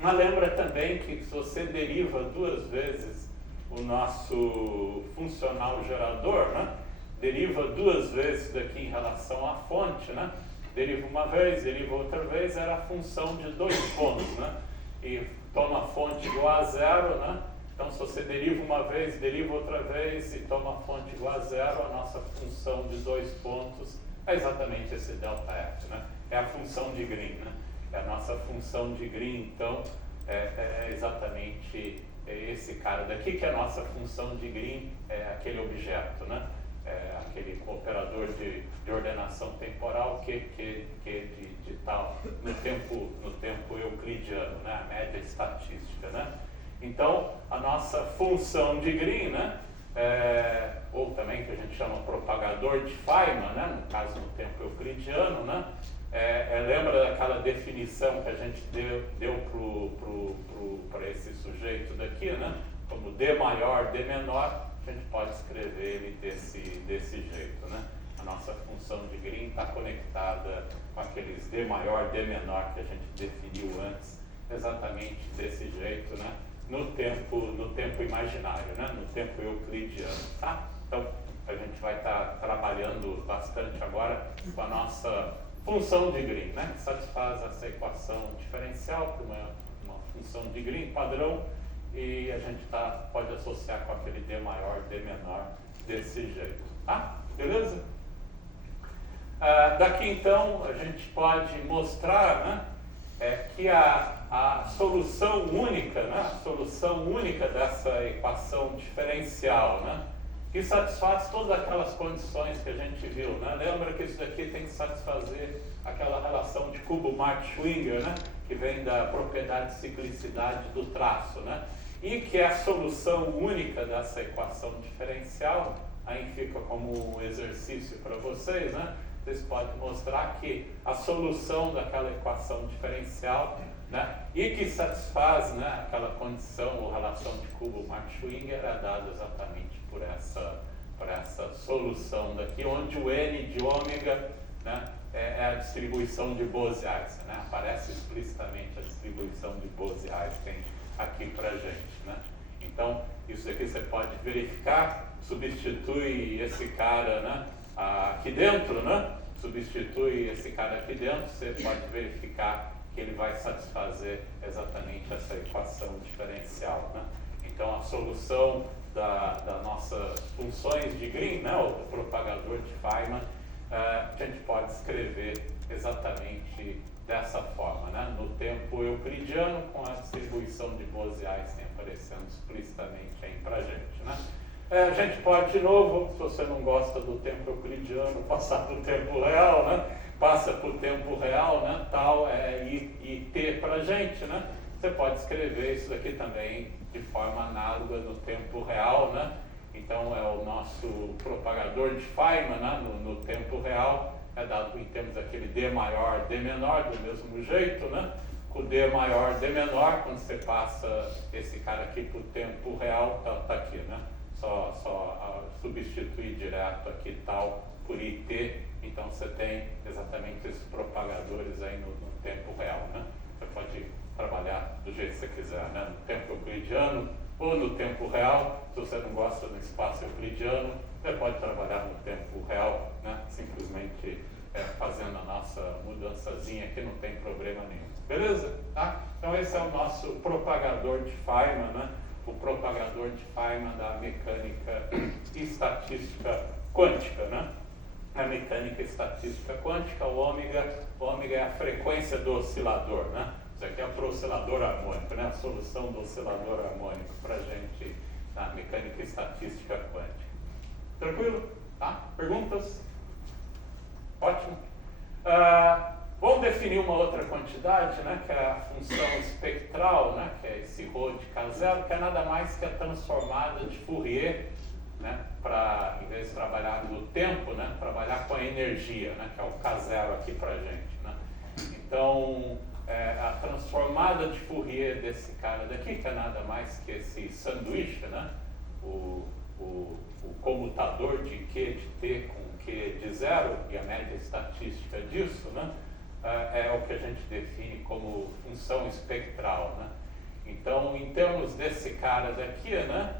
Mas lembra também que se você deriva duas vezes o nosso funcional gerador, né? Deriva duas vezes daqui em relação à fonte, né? Deriva uma vez, deriva outra vez, era a função de dois pontos, né? E toma a fonte igual a zero, né? Então, se você deriva uma vez, deriva outra vez e toma a fonte igual a zero, a nossa função de dois pontos é exatamente esse ΔF, né? É a função de Green, né? É a nossa função de Green, então, é exatamente esse cara daqui, que é a nossa função de Green, é aquele objeto, né? Aquele operador de ordenação temporal que de tal no tempo euclidiano, né? A média estatística, né? Então, a nossa função de Green, né? Ou também que a gente chama propagador de Feynman, né? No caso, no tempo euclidiano, né? Lembra daquela definição que a gente deu para esse sujeito daqui, né? Como D maior, D menor, a gente pode escrever ele desse jeito, né? A nossa função de Green está conectada com aqueles D maior, D menor que a gente definiu antes exatamente desse jeito, né? No tempo imaginário, né? No tempo euclidiano, tá? Então, a gente vai estar trabalhando bastante agora com a nossa função de Green, né? Que satisfaz essa equação diferencial para uma função de Green padrão, e a gente pode associar com aquele D maior, D menor, desse jeito, tá? Beleza? Daqui então a gente pode mostrar, né, que a solução única, né, a solução única dessa equação diferencial, né, que satisfaz todas aquelas condições que a gente viu, né? Lembra que isso daqui tem que satisfazer aquela relação de Kubo-Marx-Schwinger, né, que vem da propriedade de ciclicidade do traço, né, e que é a solução única dessa equação diferencial. Aí fica como um exercício para vocês, né? Vocês podem mostrar que a solução daquela equação diferencial, né, e que satisfaz, né, aquela condição ou relação de Kubo-Marx-Schwinger é dada exatamente por essa solução daqui, onde o n de ômega, né, é a distribuição de Bose-Einstein, né? Aparece explicitamente a distribuição de Bose-Einstein aqui para a gente, né? Então, isso aqui você pode verificar, substitui esse cara, né, aqui dentro, né? Substitui esse cara aqui dentro, você pode verificar que ele vai satisfazer exatamente essa equação diferencial, né? Então, a solução das nossas funções de Green, né, ou do propagador de Feynman, a gente pode escrever exatamente dessa forma, né? No tempo euclidiano, com a distribuição de Bose-Einstein aparecendo explicitamente aí pra gente, né? A gente pode, de novo, se você não gosta do tempo euclidiano, passar para o tempo real, né? Passa para o tempo real, né? Tal é IT pra gente, né? Você pode escrever isso daqui também de forma análoga no tempo real, né? Então, é o nosso propagador de Feynman, né? No tempo real, é dado em termos daquele D maior, D menor, do mesmo jeito, né? Com D maior, D menor, quando você passa esse cara aqui para o tempo real, tá aqui, né? Só substituir direto aqui tal por IT, então você tem exatamente esses propagadores aí no tempo real, né? Você pode trabalhar do jeito que você quiser, né? No tempo euclidiano ou no tempo real. Se você não gosta do espaço euclidiano, você pode trabalhar no tempo real, né? Simplesmente fazendo a nossa mudançazinha aqui, não tem problema nenhum. Beleza? Tá? Então esse é o nosso propagador de Feynman, né? O propagador de Feynman da mecânica estatística quântica, né? A mecânica estatística quântica, o ômega é a frequência do oscilador, né? Isso aqui é para o oscilador harmônico, né? A solução do oscilador harmônico para a gente na mecânica estatística quântica. Tranquilo? Tá? Perguntas? Ótimo. Vamos definir uma outra quantidade, né? Que é a função espectral, né? Que é esse ρ de K0, que é nada mais que a transformada de Fourier, né? Para, em vez de trabalhar no tempo, né? Trabalhar com a energia, né? Que é o K0 aqui para a gente, né? Então, a transformada de Fourier desse cara daqui, que é nada mais que esse sanduíche, né? O comutador de Q de T com Q de zero e a média estatística disso, né? É o que a gente define como função espectral, né? Então, em termos desse cara daqui, né?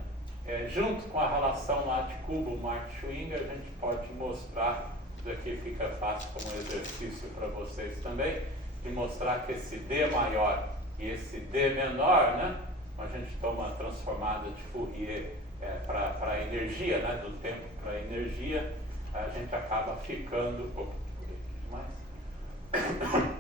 Junto com a relação lá de Kubo-Marx-Schwinger, a gente pode mostrar, isso aqui fica fácil como exercício para vocês também, de mostrar que esse D maior e esse D menor, né? A gente toma a transformada de Fourier para a energia, né? Do tempo para a energia, a gente acaba ficando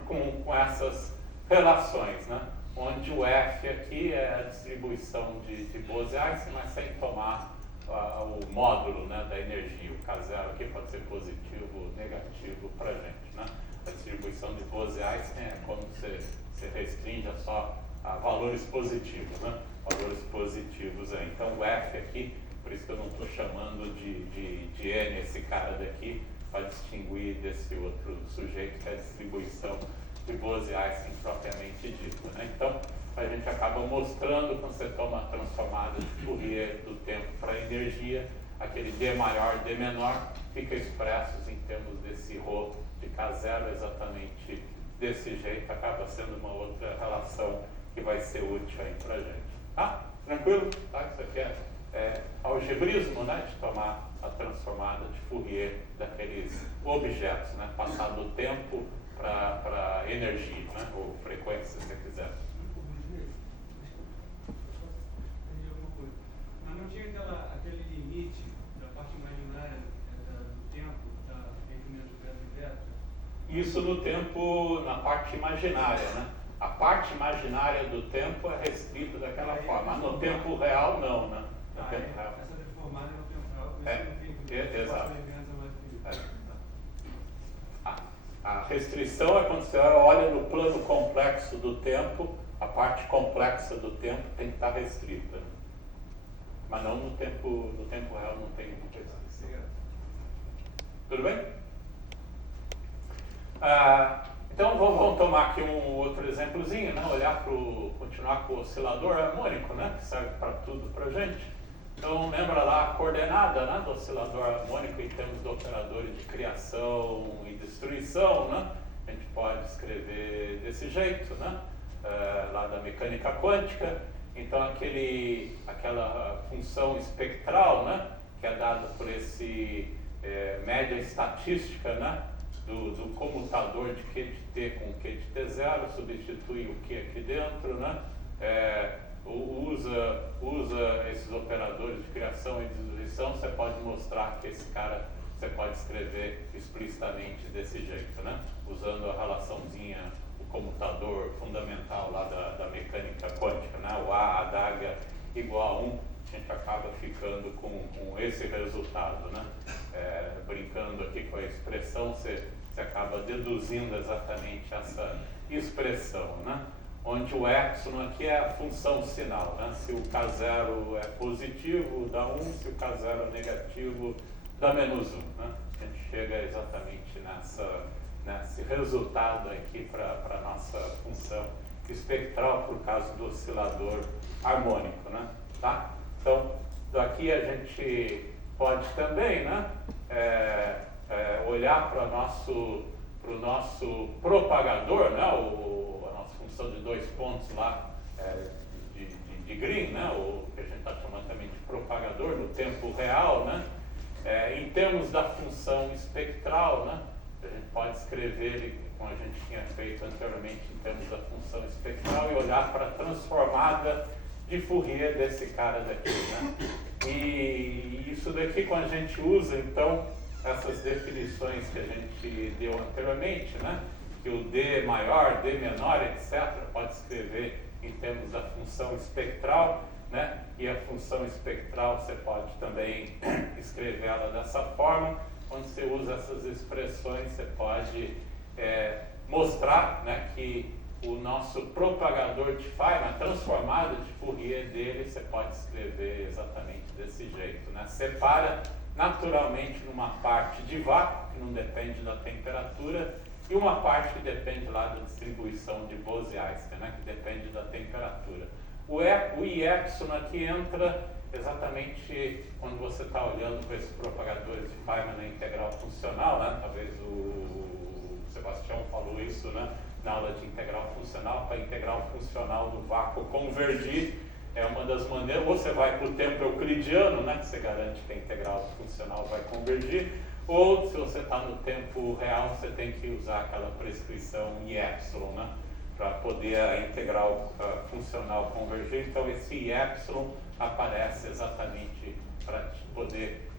com essas relações, né? Onde o F aqui é a distribuição de Bose-Einstein, mas sem tomar o módulo, né, da energia. O K0 aqui pode ser positivo ou negativo para a gente, né? A distribuição de Bose-Einstein é quando você restringe só a valores positivos, né? Valores positivos aí. Então o F aqui, por isso que eu não estou chamando de N esse cara daqui, para distinguir desse outro sujeito, que é a distribuição de Bose-Einstein propriamente dita, né? Então, a gente acaba mostrando, quando você toma a transformada de Fourier do tempo para a energia, aquele D maior, D menor, fica expressos em termos desse ρ de K0 exatamente desse jeito, acaba sendo uma outra relação que vai ser útil aí para a gente. Tá? Tranquilo? Tá? Isso aqui é algebrismo, né? De tomar a transformada de Fourier daqueles objetos, né? Passar do tempo para energia, né? Ou frequência, se você quiser. Mas não tinha aquele limite da parte imaginária do tempo, entre beta e beta? Isso no tempo, na parte imaginária, né? A parte imaginária do tempo é restrita daquela forma, mas no tempo real não, né? No tempo real. Essa deformada é no tempo real, por isso não tem Exato. mais que A restrição é quando você olha no plano complexo do tempo, a parte complexa do tempo tem que estar restrita. Mas não no tempo real não tem restrição. Tudo bem? Então vamos tomar aqui um outro exemplozinho, né? Continuar com o oscilador harmônico, né? Que serve para tudo para a gente. Então lembra lá a coordenada, né? Do oscilador harmônico em termos de operadores de criação e destruição, né? A gente pode escrever desse jeito, né? Lá da mecânica quântica. Então aquela função espectral, né? Que é dada por esse média estatística, né? Do comutador de Q de T com Q de T0, substitui o Q aqui dentro, né? Usa esses operadores de criação e destruição. Você pode mostrar que esse cara você pode escrever explicitamente desse jeito, né? Usando a relaçãozinha, o comutador fundamental lá da mecânica quântica, né? O A, adaga igual a 1, a gente acaba ficando com esse resultado, né? Brincando aqui com a expressão, você acaba deduzindo exatamente essa expressão, né? Onde o epsilon aqui é a função sinal, né? Se o K0 é positivo, dá 1, se o K0 é negativo, dá menos 1, né? A gente chega exatamente nesse resultado aqui para a nossa função espectral por causa do oscilador harmônico, né? Tá? Então, daqui a gente pode também, né? Olhar para o nosso propagador, né? A nossa função de 2 pontos lá de Green, né? O que a gente está chamando também de propagador no tempo real, né? Em termos da função espectral, né? A gente pode escrever ele, como a gente tinha feito anteriormente, em termos da função espectral e olhar para a transformada de Fourier desse cara daqui, né? E isso daqui, quando a gente usa, então, essas definições que a gente deu anteriormente, né? Que o D maior, D menor, etc., pode escrever em termos da função espectral, né? E a função espectral você pode também escrever ela dessa forma. Quando você usa essas expressões, você pode mostrar, né, que o nosso propagador de Feynman, a transformada de Fourier dele, você pode escrever exatamente desse jeito, né? Separa naturalmente numa parte de vácuo, que não depende da temperatura, e uma parte que depende lá da distribuição de Bose-Einstein, né? Que depende da temperatura. O I epsilon aqui entra exatamente quando você está olhando para esses propagadores de Feynman na integral funcional, né? Talvez o Sebastião falou isso, né? Na aula de integral funcional, para a integral funcional do vácuo convergir, é uma das maneiras, ou você vai para o tempo euclidiano, né? Que você garante que a integral funcional vai convergir, ou se você está no tempo real, você tem que usar aquela prescrição I epsilon, né? Para poder a integral funcional convergir. Então esse I epsilon aparece exatamente para poder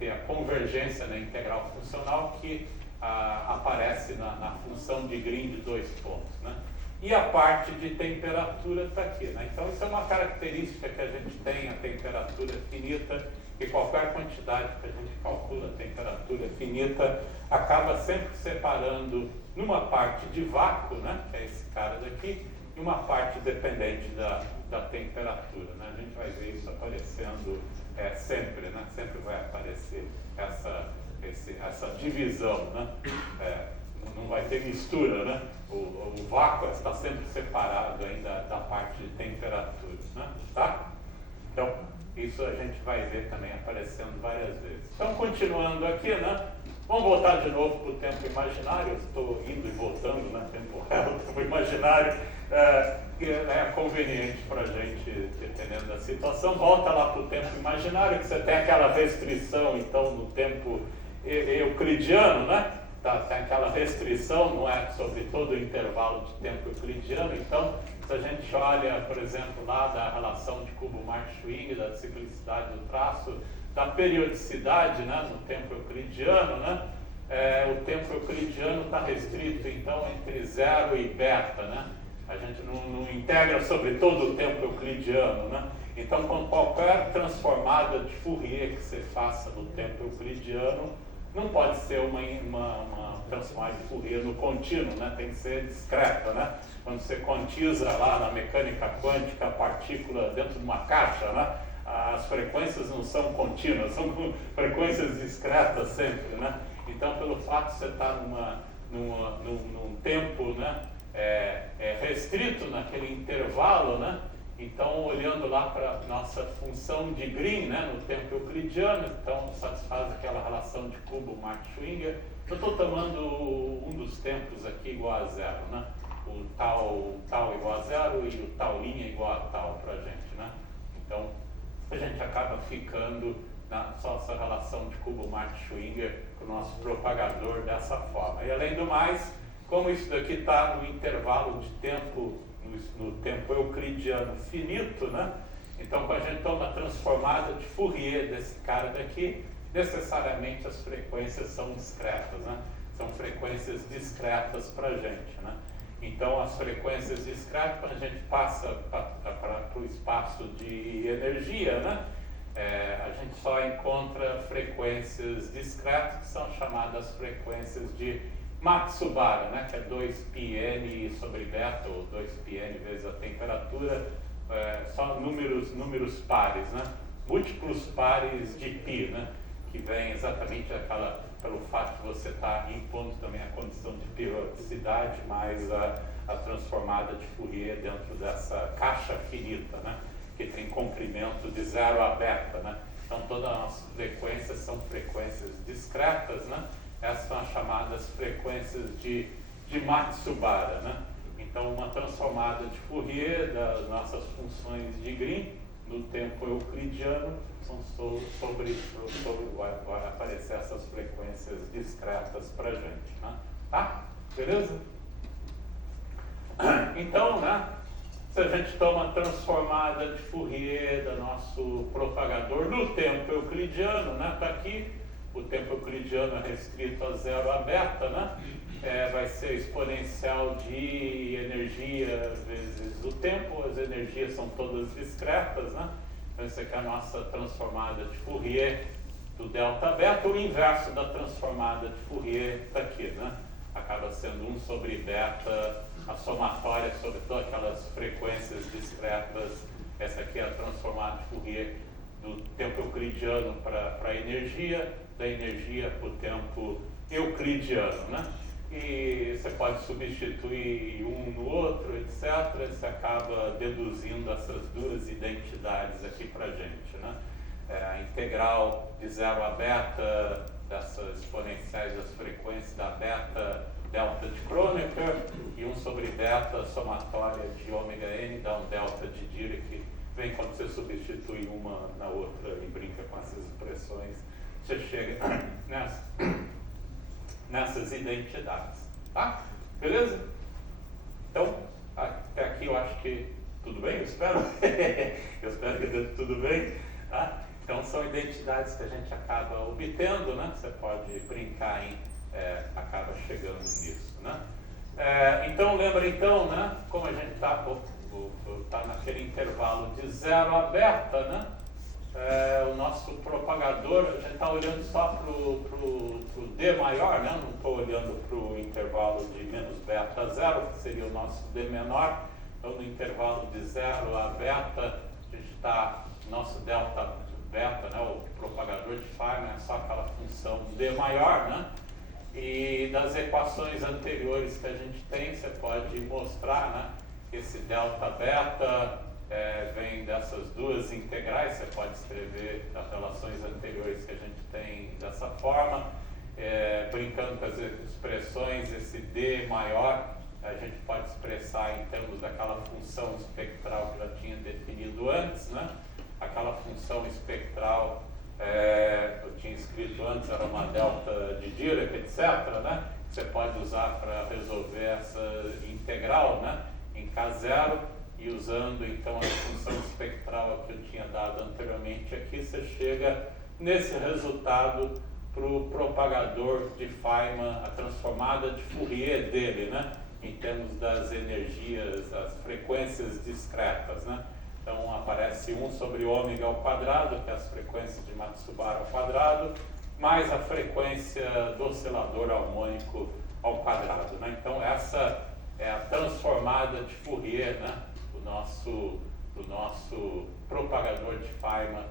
ter a convergência na integral funcional que aparece na função de Green de 2 pontos, né? E a parte de temperatura está aqui, né? Então isso é uma característica que a gente tem, a temperatura finita, e qualquer quantidade que a gente calcula, a temperatura finita, acaba sempre separando numa parte de vácuo, né? Que é esse cara daqui, e uma parte dependente da temperatura, né? A gente vai ver isso aparecendo sempre, né? Sempre vai aparecer essa divisão, né? Não vai ter mistura, né? O vácuo está sempre separado ainda da parte de temperatura, né? Tá? Então, isso a gente vai ver também aparecendo várias vezes. Então, continuando aqui, né? Vamos voltar de novo para o tempo imaginário. Eu estou indo e voltando, né? Tempo real, tempo imaginário. Que é conveniente para a gente, dependendo da situação. Volta lá para o tempo imaginário, que você tem aquela restrição, então, no tempo euclidiano, né? Tem aquela restrição, não é sobre todo o intervalo de tempo euclidiano. Então, se a gente olha, por exemplo, lá da relação de Kubo-Marx-Schwing, da ciclicidade do traço, da periodicidade, né, no tempo euclidiano, né, o tempo euclidiano está restrito, então, entre 0 e beta, né? A gente não integra sobre todo o tempo euclidiano, né? Então, com qualquer transformada de Fourier que você faça no tempo euclidiano, não pode ser uma transformada de Fourier no contínuo, né? Tem que ser discreta, né? Quando você quantiza lá na mecânica quântica a partícula dentro de uma caixa, né? As frequências não são contínuas, são frequências discretas sempre, né? Então, pelo fato de você estar num tempo, né, restrito naquele intervalo, né? Então, olhando lá para a nossa função de Green, né, no tempo euclidiano, então satisfaz aquela relação de Kubo-Marx-Schwinger. Eu estou tomando um dos tempos aqui igual a zero, né? O tal igual a zero e o tal linha igual a tal para a gente, né? Então, a gente acaba ficando só essa relação de Kubo-Marx-Schwinger com o nosso propagador dessa forma. E além do mais, como isso daqui está no intervalo de tempo, no tempo euclidiano finito, né? Então, quando a gente toma a transformada de Fourier desse cara daqui, necessariamente as frequências são discretas, né? São frequências discretas para a gente, né? Então, as frequências discretas, quando a gente passa para o espaço de energia, né? A gente só encontra frequências discretas, que são chamadas frequências de Matsubara, né? Que é 2πn sobre beta, ou 2πn vezes a temperatura, só números pares, né? Múltiplos pares de π, né? Que vem exatamente pelo fato de você estar impondo também a condição de periodicidade, mais a transformada de Fourier dentro dessa caixa finita, né? Que tem comprimento de 0 a beta, né? Então, todas as frequências são frequências discretas, né? Essas são as chamadas frequências de Matsubara, né? Então, uma transformada de Fourier das nossas funções de Green no tempo euclidiano são vai aparecer essas frequências discretas para a gente, né? Tá? Beleza? Então, né? Se a gente toma a transformada de Fourier do nosso propagador no tempo euclidiano, né? Tá aqui, o tempo euclidiano é restrito a 0 a beta, né? Vai ser exponencial de energia vezes o tempo, as energias são todas discretas, né? Então, isso aqui é a nossa transformada de Fourier do delta beta. O inverso da transformada de Fourier está aqui, né? Acaba sendo 1 sobre beta, a somatória sobre todas aquelas frequências discretas. Essa aqui é a transformada de Fourier do tempo euclidiano para a energia, da energia para o tempo euclidiano, né? E você pode substituir um no outro, etc. Você acaba deduzindo essas duas identidades aqui para a gente, né? A integral de 0 a beta dessas exponenciais das frequências da beta delta de Kronecker e 1 sobre beta somatória de ômega n dá um delta de Dirac. Vem quando você substitui uma na outra e brinca com essas expressões, você chega nessas identidades, tá? Beleza? Então, até aqui eu acho que tudo bem, eu espero. Eu espero que dê tudo bem, tá? Então, são identidades que a gente acaba obtendo, né? Você pode brincar em, acaba chegando nisso, né? Então, lembra então, né? Como a gente está naquele intervalo de 0 a beta, né? O nosso propagador, a gente está olhando só para o D maior, né? Não estou olhando para o intervalo de menos beta a 0, que seria o nosso D menor. Então, no intervalo de 0 a beta, a gente está, nosso delta beta, né? O propagador de Feynman é só aquela função D maior, né? E das equações anteriores que a gente tem, você pode mostrar, né? Que esse delta beta vem dessas duas integrais. Você pode escrever as relações anteriores que a gente tem dessa forma, brincando com as expressões, esse D maior, a gente pode expressar em termos daquela função espectral que já tinha definido antes, né? Aquela função espectral, eu tinha escrito antes, era uma delta de Dirac, etc., né? Que você pode usar para resolver essa integral, né? Em K0, e usando então a função espectral que eu tinha dado anteriormente aqui, você chega nesse resultado para o propagador de Feynman, a transformada de Fourier dele, né? Em termos das energias, as frequências discretas, né? Então aparece 1 sobre ômega ao quadrado, que é as frequências de Matsubara ao quadrado, mais a frequência do oscilador harmônico ao quadrado, né? Então essa é a transformada de Fourier, né? Do nosso propagador de Feynman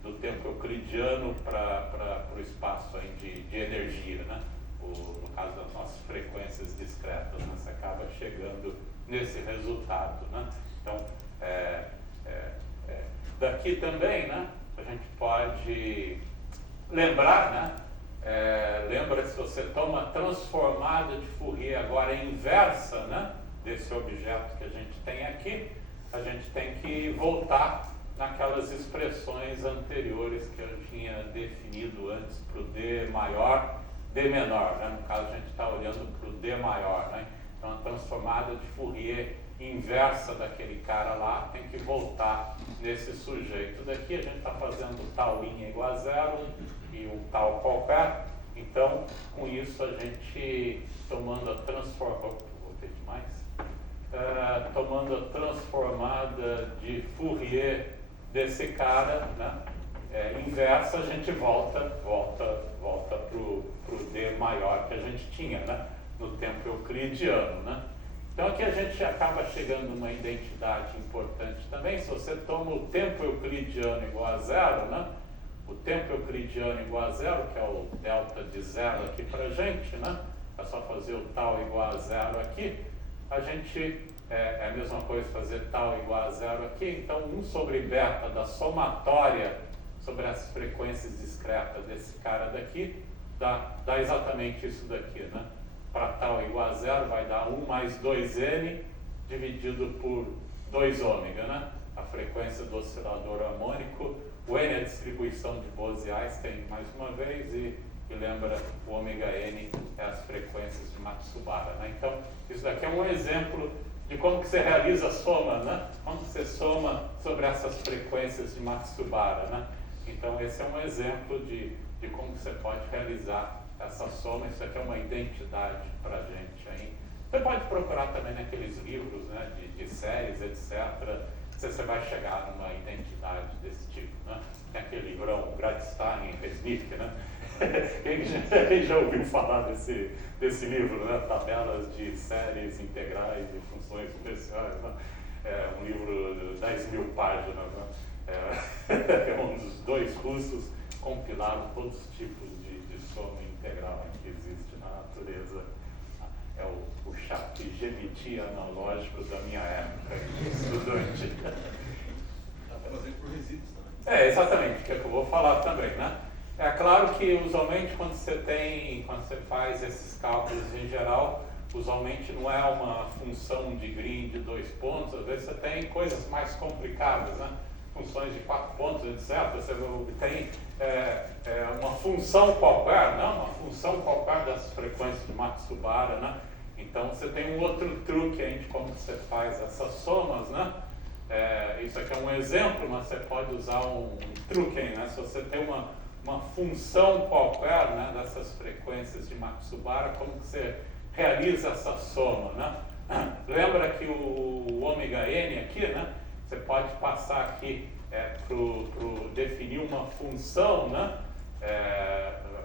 do tempo euclidiano para o espaço aí de energia, né? No caso das nossas frequências discretas, né? Você acaba chegando nesse resultado, né? Então, daqui também, né? A gente pode lembrar, né? Lembra, se você toma a transformada de Fourier agora inversa, né? Desse objeto que a gente tem aqui, a gente tem que voltar naquelas expressões anteriores que eu tinha definido antes para o D maior, D menor, né? No caso a gente está olhando para o D maior, né? Então a transformada de Fourier inversa daquele cara lá tem que voltar nesse sujeito. Daqui a gente está fazendo tal linha igual a zero e um tal qualquer, então com isso a gente tomando a tomando a transformada de Fourier desse cara, né? Inversa, a gente volta para o D maior que a gente tinha, né? No tempo euclidiano, né? Então aqui a gente acaba chegando numa identidade importante também. Se você toma o tempo euclidiano igual a zero, né? O tempo euclidiano igual a zero, que é o delta de zero aqui para a gente, né? É só fazer o tal igual a zero aqui. A gente é a mesma coisa fazer tal igual a zero aqui. Então 1 sobre beta da somatória sobre as frequências discretas desse cara daqui dá exatamente isso daqui, né? Para tal igual a zero vai dar 1 mais 2n dividido por 2 ômega, né? A frequência do oscilador harmônico. O n é a distribuição de Bose-Einstein mais uma vez e lembra, o ômega n é as frequências de Matsubara, né? Então isso daqui é um exemplo de como que você realiza a soma, né? Como que você soma sobre essas frequências de Matsubara, né? Então esse é um exemplo de como você pode realizar essa soma. Isso aqui é uma identidade para a gente aí. Você pode procurar também naqueles livros, né, de séries, etc. Você vai chegar numa identidade desse tipo, né? Tem aquele livrão Gradstein e Resnick, né? Quem já ouviu falar desse livro, né? Tabelas de séries integrais e funções especiais, né? É um livro de 10.000 páginas, né? É um dos dois russos compilaram todos os tipos de soma integral que existe na natureza. É o ChatGPT analógico da minha época, estudante. Dá para fazer por resíduos também. Exatamente, que é o que eu vou falar também, né? É claro que usualmente quando você faz esses cálculos em geral, usualmente não é uma função de Green de 2 pontos, às vezes você tem coisas mais complicadas, né? Funções de 4 pontos, etc. Você obtém uma função qualquer, né? Uma função qualquer das frequências de Matsubara, né? Então você tem um outro truque aí de como você faz essas somas, né? Isso aqui é um exemplo, mas você pode usar um truque aí, né? Se você tem uma função qualquer, né, dessas frequências de Matsubara, como que você realiza essa soma, né? Lembra que o ômega n aqui, né? Você pode passar aqui para definir uma função, né?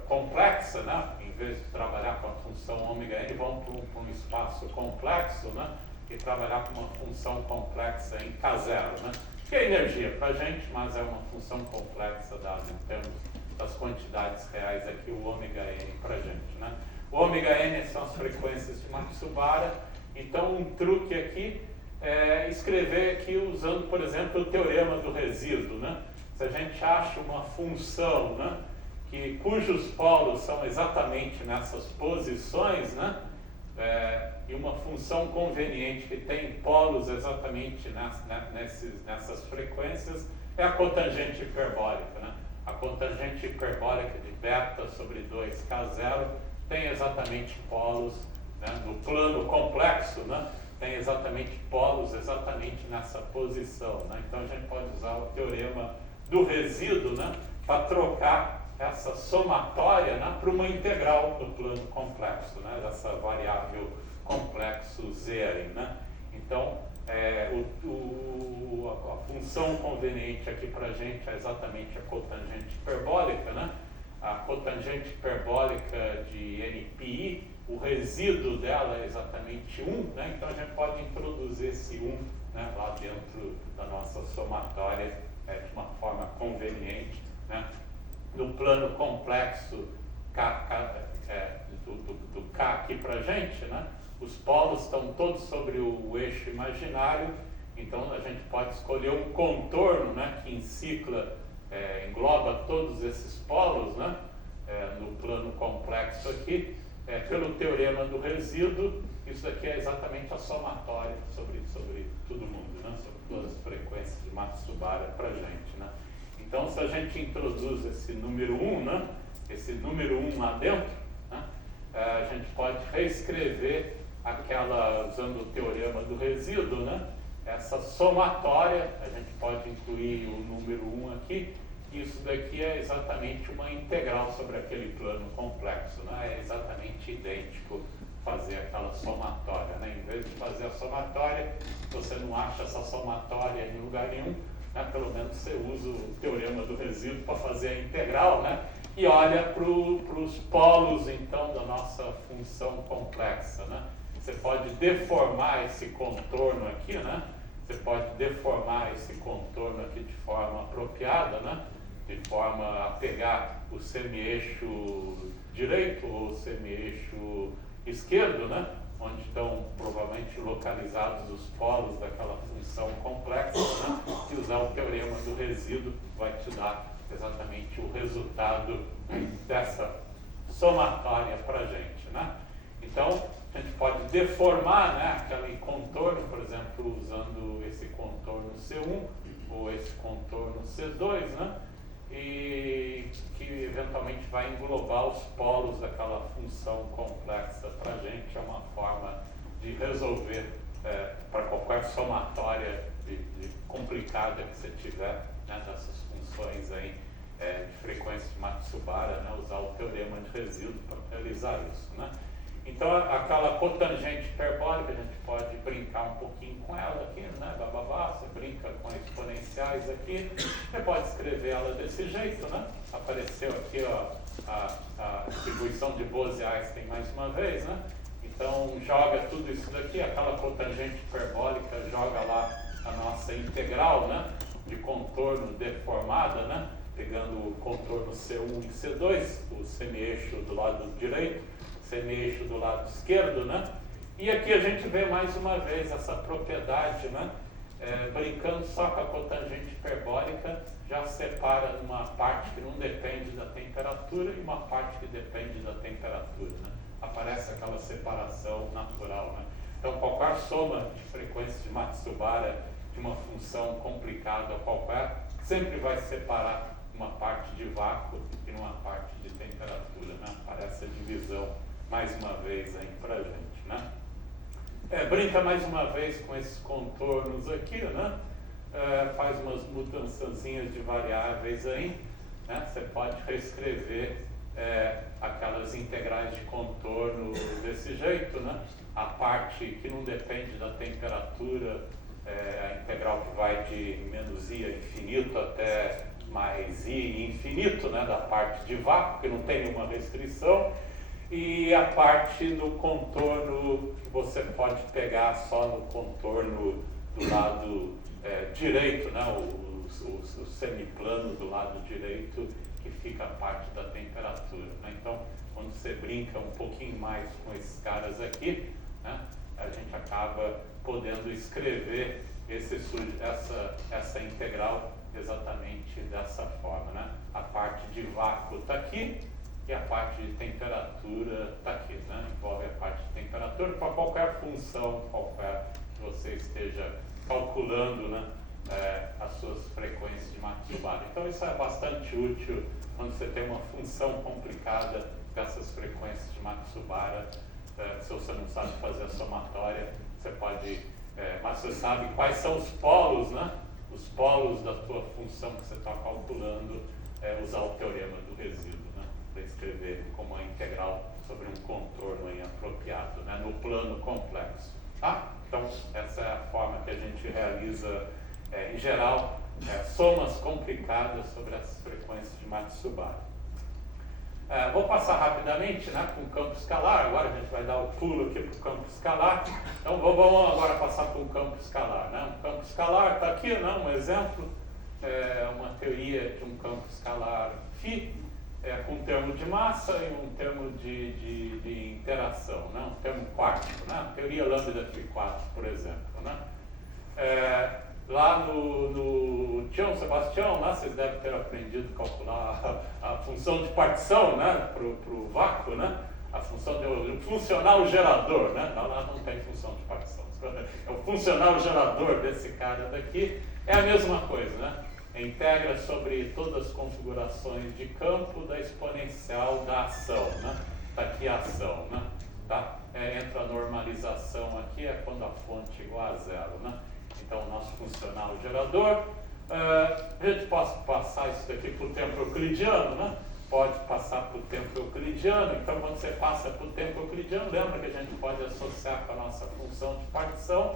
Complexa, né? Em vez de trabalhar com a função ômega n, vamos para um espaço complexo, né? E trabalhar com uma função complexa em K0, né? Que é energia para a gente, mas é uma função complexa dada em termos das quantidades reais aqui, o ômega n para a gente, né? O ômega n são as frequências de Matsubara. Então um truque aqui é escrever aqui usando, por exemplo, o teorema do resíduo, né? Se a gente acha uma função, né, cujos polos são exatamente nessas posições, né? E uma função conveniente que tem polos exatamente nessas frequências é a cotangente hiperbólica, né? A cotangente hiperbólica de beta sobre 2k0 tem exatamente polos, né? No plano complexo, né? Tem exatamente polos exatamente nessa posição, né? Então a gente pode usar o teorema do resíduo, né? Para trocar essa somatória, né? Para uma integral no plano complexo, né? Dessa variável complexo z aí, né? Então a função conveniente aqui para a gente é exatamente a cotangente hiperbólica, né? A cotangente hiperbólica de NPI, o resíduo dela é exatamente 1, né? Então a gente pode introduzir esse 1, né, lá dentro da nossa somatória de uma forma conveniente, né? No plano complexo do K aqui para a gente, né? Os polos estão todos sobre o eixo imaginário, então a gente pode escolher um contorno, né, que encicla, engloba todos esses polos, né, no plano complexo aqui, pelo teorema do resíduo. Isso aqui é exatamente a somatória sobre todo mundo, né, sobre todas as frequências de Matsubara para a gente, né. Então, se a gente introduz esse número 1, né, esse número 1 lá dentro, né, a gente pode reescrever usando o teorema do resíduo, né, essa somatória. A gente pode incluir o número 1 aqui. Isso daqui é exatamente uma integral sobre aquele plano complexo, né? É exatamente idêntico fazer aquela somatória, né? Em vez de fazer a somatória, você não acha essa somatória em lugar nenhum, né? Pelo menos você usa o teorema do resíduo para fazer a integral, né? E olha para os polos, então, da nossa função complexa, né? Você pode deformar esse contorno aqui, né? Você pode deformar esse contorno aqui de forma apropriada, né? De forma a pegar o semi-eixo direito ou o semi-eixo esquerdo, né? Onde estão provavelmente localizados os polos daquela função complexa, né? E usar o teorema do resíduo vai te dar exatamente o resultado dessa somatória para a gente, né? Então, a gente pode deformar, né, aquele contorno, por exemplo, usando esse contorno C1 ou esse contorno C2, né, e que eventualmente vai englobar os polos daquela função complexa para a gente. É uma forma de resolver para qualquer somatória complicada que você tiver, né, dessas funções aí de frequência de Matsubara, né, usar o teorema de resíduo para realizar isso, né. Então, aquela cotangente hiperbólica, a gente pode brincar um pouquinho com ela aqui, né? Bababá, você brinca com exponenciais aqui, você pode escrever ela desse jeito, né? Apareceu aqui, ó, a distribuição de Bose-Einstein mais uma vez, né? Então, joga tudo isso daqui, aquela cotangente hiperbólica, joga lá a nossa integral, né? De contorno deformada, né? Pegando o contorno C1 e C2, o semi-eixo do lado direito, semi-eixo do lado esquerdo, né? E aqui a gente vê mais uma vez essa propriedade, né? Brincando só com a cotangente hiperbólica, já separa uma parte que não depende da temperatura e uma parte que depende da temperatura, né? Aparece aquela separação natural, né? Então, qualquer soma de frequência de Matsubara de uma função complicada qualquer sempre vai separar uma parte de vácuo e uma parte de temperatura, né? Aparece a divisão mais uma vez aí pra gente, né? Brinca mais uma vez com esses contornos aqui, né? Faz umas mudançazinhas de variáveis aí, né? Você pode reescrever aquelas integrais de contorno desse jeito, né? A parte que não depende da temperatura, a integral que vai de menos i a infinito até mais i infinito, né? Da parte de vácuo, que não tem nenhuma restrição. E a parte no contorno que você pode pegar só no contorno do lado direito, né? O semiplano do lado direito, que fica a parte da temperatura, né? Então, quando você brinca um pouquinho mais com esses caras aqui, né? A gente acaba podendo escrever essa integral exatamente dessa forma, né? A parte de vácuo está aqui e a parte de temperatura está aqui, né? Envolve a parte de temperatura para qualquer função, qualquer que você esteja calculando, né? As suas frequências de Matsubara. Então isso é bastante útil quando você tem uma função complicada dessas frequências de Matsubara. Se você não sabe fazer a somatória, você pode, mas você sabe quais são os polos, né? Os polos da tua função que você está calculando, usar o teorema do resíduo, né? Para escrever como a integral sobre um contorno inapropriado, né? No plano complexo. Tá? Então essa é a forma que a gente realiza, em geral, somas complicadas sobre as frequências de Matsubara. Vou passar rapidamente, né, com o campo escalar. Agora a gente vai dar o pulo aqui para o campo escalar. Então vamos agora passar para o campo escalar. Né? O campo escalar está aqui, né, um exemplo, uma teoria de um campo escalar φ, com um termo de massa e um termo de interação, né, um termo quântico, né, teoria lambda φ4, por exemplo. Né? Lá no Tião Sebastião, lá vocês devem ter aprendido a calcular a função de partição, né, para o vácuo, né, a função de funcionar o gerador, né, lá não tem função de partição. É o funcionar o gerador desse cara daqui, é a mesma coisa, né, integra sobre todas as configurações de campo da exponencial da ação, né, tá aqui a ação, né, tá, entra a normalização aqui, é quando a fonte é igual a zero, né. Então, o nosso funcional gerador, a gente pode passar isso daqui para o tempo euclidiano, né? Pode passar para o tempo euclidiano. Então, quando você passa para o tempo euclidiano, lembra que a gente pode associar com a nossa função de partição,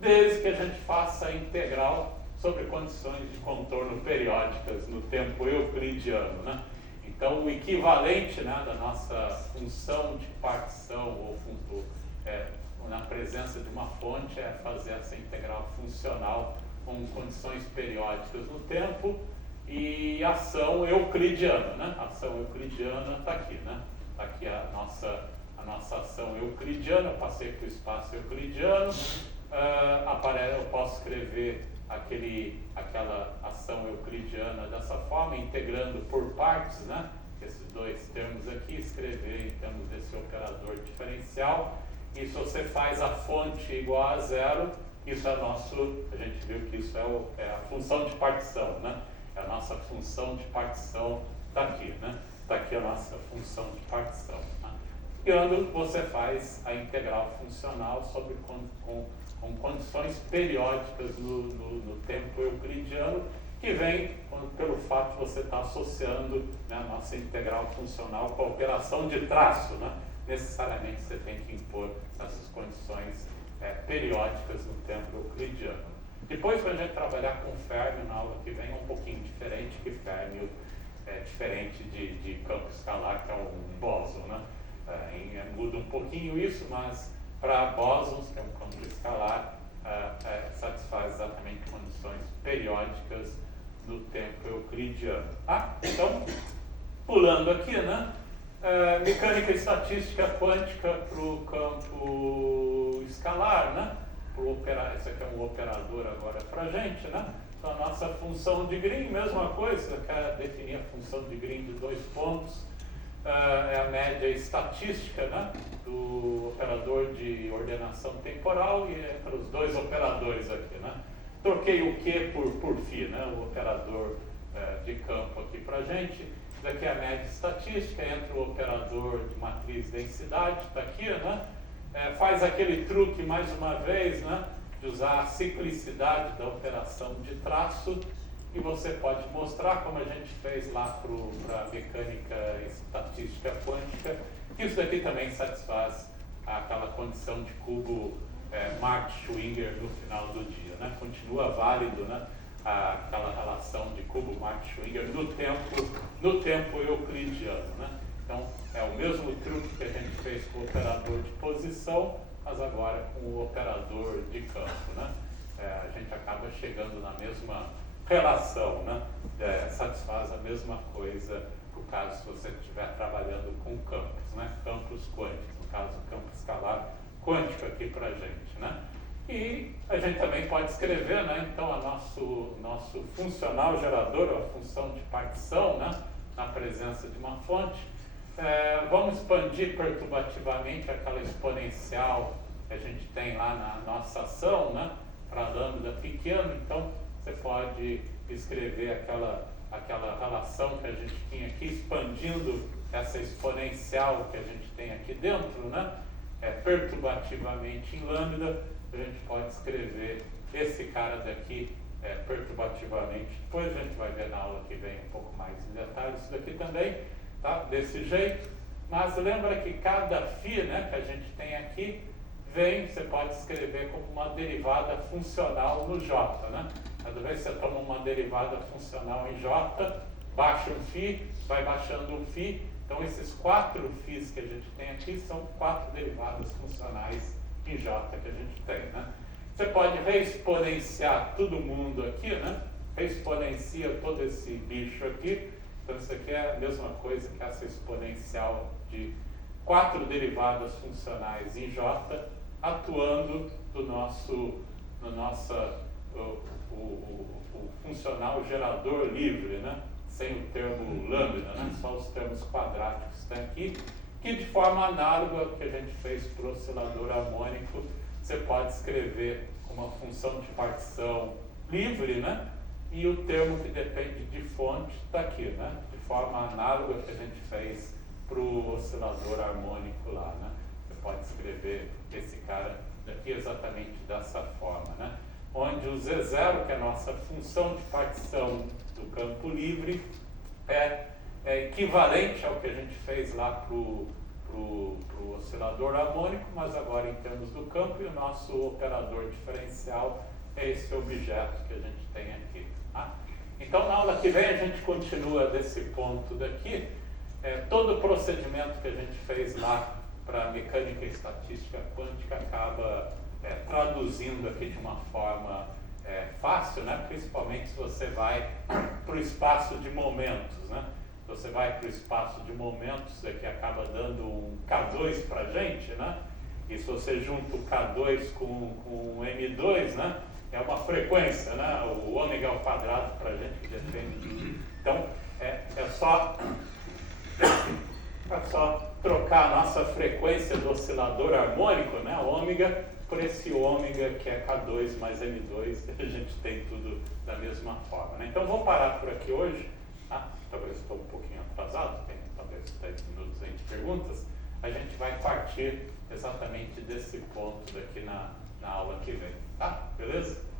desde que a gente faça a integral sobre condições de contorno periódicas no tempo euclidiano, né? Então, o equivalente, né, da nossa função de partição ou na presença de uma fonte é fazer essa integral funcional com condições periódicas no tempo e ação euclidiana, né? A ação euclidiana está aqui, né? Está aqui a nossa ação euclidiana, eu passei para o espaço euclidiano, eu posso escrever aquela ação euclidiana dessa forma, integrando por partes, né? Esses dois termos aqui, escrever em termos desse operador diferencial. E se você faz a fonte igual a zero, isso é a gente viu que isso é a função de partição, né? É a nossa função de partição, está aqui, né? Está aqui a nossa função de partição. Né? E quando você faz a integral funcional sobre com condições periódicas no tempo euclidiano, que vem pelo fato de você estar associando, né, a nossa integral funcional com a operação de traço, né? Necessariamente você tem que impor essas condições periódicas no tempo euclidiano. Depois, quando a gente trabalhar com Fermi, na aula que vem, é um pouquinho diferente, que Fermi é diferente de campo escalar, que é um bóson, né? Muda um pouquinho isso, mas para bósons, que é um campo escalar, satisfaz exatamente condições periódicas no tempo euclidiano. Então, pulando aqui, né? Mecânica estatística quântica para o campo escalar, né? Esse aqui é um operador agora para a gente, né? Então, a nossa função de Green, mesma coisa, quer definir a função de Green de 2 pontos, é a média estatística, né? Do operador de ordenação temporal e entre os dois operadores aqui, né? Troquei o Q por φ, né? O operador de campo aqui para a gente. Daqui é a média estatística, entra o operador de matriz densidade, está aqui, né? Faz aquele truque mais uma vez, né? De usar a ciclicidade da operação de traço e você pode mostrar, como a gente fez lá para a mecânica estatística quântica, que isso daqui também satisfaz aquela condição de cubo Marx-Schwinger no final do dia, né? Continua válido, né? Aquela relação de cubo Marx-Schwinger no tempo euclidiano, né? Então, é o mesmo truque que a gente fez com o operador de posição, mas agora com o operador de campo, né? A gente acaba chegando na mesma relação, né? Satisfaz a mesma coisa no caso se você estiver trabalhando com campos, né? Campos quânticos, no caso o campo escalar quântico aqui para a gente, né? E a gente também pode escrever, né? Então, nosso funcional gerador, a função de partição, né? Na presença de uma fonte. Vamos expandir perturbativamente aquela exponencial que a gente tem lá na nossa ação, né? Para lambda pequeno. Então, você pode escrever aquela relação que a gente tinha aqui, expandindo essa exponencial que a gente tem aqui dentro, né? Perturbativamente em lambda, a gente pode escrever esse cara daqui perturbativamente. Depois a gente vai ver na aula que vem um pouco mais em detalhe isso daqui também, tá? Desse jeito. Mas lembra que cada φ, né, que a gente tem aqui, você pode escrever como uma derivada funcional no J, né? Cada vez que você toma uma derivada funcional em J, baixa um φ, vai baixando um φ. Então, esses 4 φs que a gente tem aqui são 4 derivadas funcionais em J que a gente tem, né? Você pode reexponenciar todo mundo aqui, né? Reexponencia todo esse bicho aqui. Então, isso aqui é a mesma coisa que essa exponencial de 4 derivadas funcionais em J, atuando o funcional gerador livre, né? Sem o termo lambda, né? Só os termos quadráticos que estão aqui, que de forma análoga ao que a gente fez para o oscilador harmônico, você pode escrever uma função de partição livre, né? E o termo que depende de fonte está aqui, né? De forma análoga ao que a gente fez para o oscilador harmônico lá, né? Você pode escrever esse cara daqui exatamente dessa forma, né? Onde o Z0, que é a nossa função de partição do campo livre, é equivalente ao que a gente fez lá para o oscilador harmônico, mas agora em termos do campo, e o nosso operador diferencial é esse objeto que a gente tem aqui. Tá? Então, na aula que vem, a gente continua desse ponto daqui. Todo o procedimento que a gente fez lá para a mecânica e estatística quântica acaba traduzindo aqui de uma forma fácil, né? Principalmente se você vai para o espaço de momentos, né? Se você vai para o espaço de momentos, isso aqui acaba dando um K2 para a gente, né? E se você junta o K2 com o M2, né? É uma frequência, né? O ômega ao quadrado para a gente que depende de... Então, é só trocar a nossa frequência do oscilador harmônico, né? Ômega, por esse ômega que é K2 mais M2, que a gente tem tudo da mesma forma, né? Então, vou parar por aqui hoje. Tá? Talvez estou um pouquinho atrasado, tem talvez 10 minutos aí de perguntas. A gente vai partir exatamente desse ponto daqui na aula que vem. Tá? Beleza?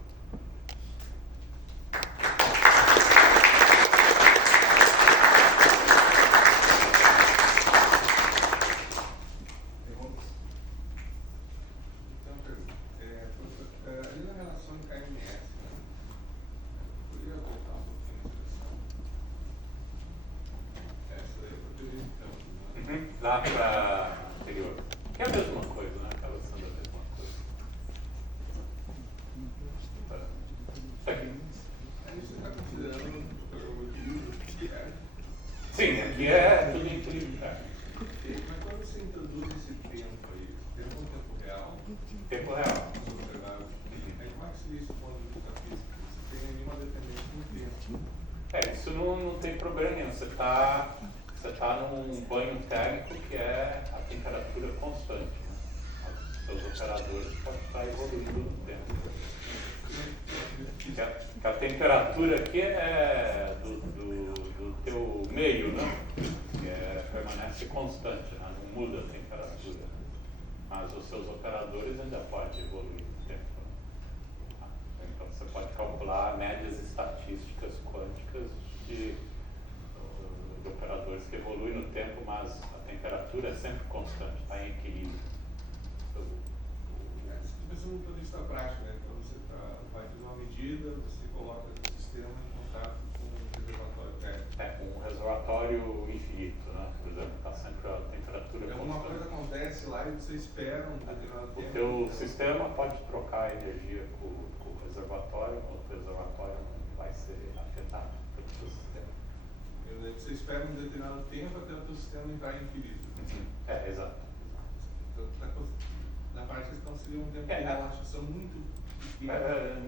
Lá para anterior. Que é a mesma coisa, né? Acaba sendo a mesma coisa. Tá aqui. Aí você está considerando o equilíbrio que é? Sim, aqui é tudo equilíbrio. Mas quando você introduz esse tempo aí, tempo é um tempo real? Tempo real. Aí como é que seria isso do ponto de vista físico? Você tem nenhuma dependência no tempo. Isso não tem problema nenhum. Você está num banho térmico que é a temperatura constante. Né? Os seus operadores podem estar evoluindo no tempo. Que a temperatura aqui é do teu meio, né? Que permanece constante, né? Não muda a temperatura. Mas os seus operadores ainda podem evoluir no tempo. Né? Então você pode calcular médias estatísticas quânticas de operadores que evoluem no tempo, mas a temperatura é sempre constante, está em equilíbrio. Pensando no ponto de vista prático, né? Então você vai fazer uma medida, você coloca o sistema em contato com o reservatório térmico. Com um reservatório infinito, né? Por exemplo, está sempre a temperatura Alguma constante. coisa acontece lá e você espera um determinado tempo. O teu sistema pode trocar a energia com o reservatório, o reservatório não vai ser afetado pelo seu sistema. Você espera um determinado tempo até o teu sistema entrar em equilíbrio. Exato. Então, Na parte que estão seria um tempo de É. relaxação muito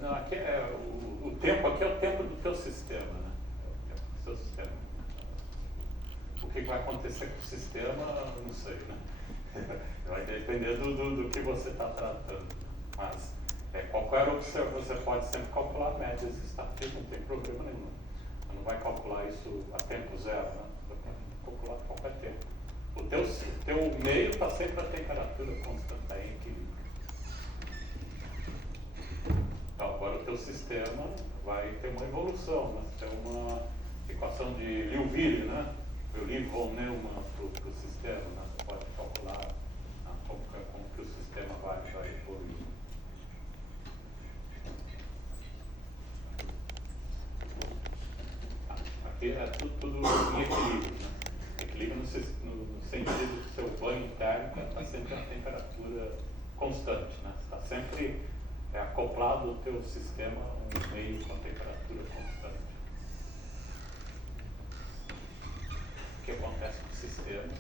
Não, aqui o tempo aqui é o tempo do teu sistema, né? É o tempo do seu sistema. O que vai acontecer com o sistema, não sei, né? Vai depender do que você está tratando. Mas qualquer opção, você pode sempre calcular médias estatísticas, não tem problema nenhum. Você não vai calcular isso a tempo zero, né? Você pode calcular a qualquer tempo. O teu meio está sempre a temperatura constante, está em equilíbrio. Então, agora o teu sistema vai ter uma evolução, né? Tem uma equação de Liouville, né? Liouville von Neumann para o sistema, né? Você pode calcular como que o sistema vai evoluir. Aqui é tudo em equilíbrio, né? Equilíbrio no sentido que seu banho térmico está sempre a temperatura constante, né? Está sempre acoplado ao teu sistema um meio com a temperatura constante. O que acontece com o sistema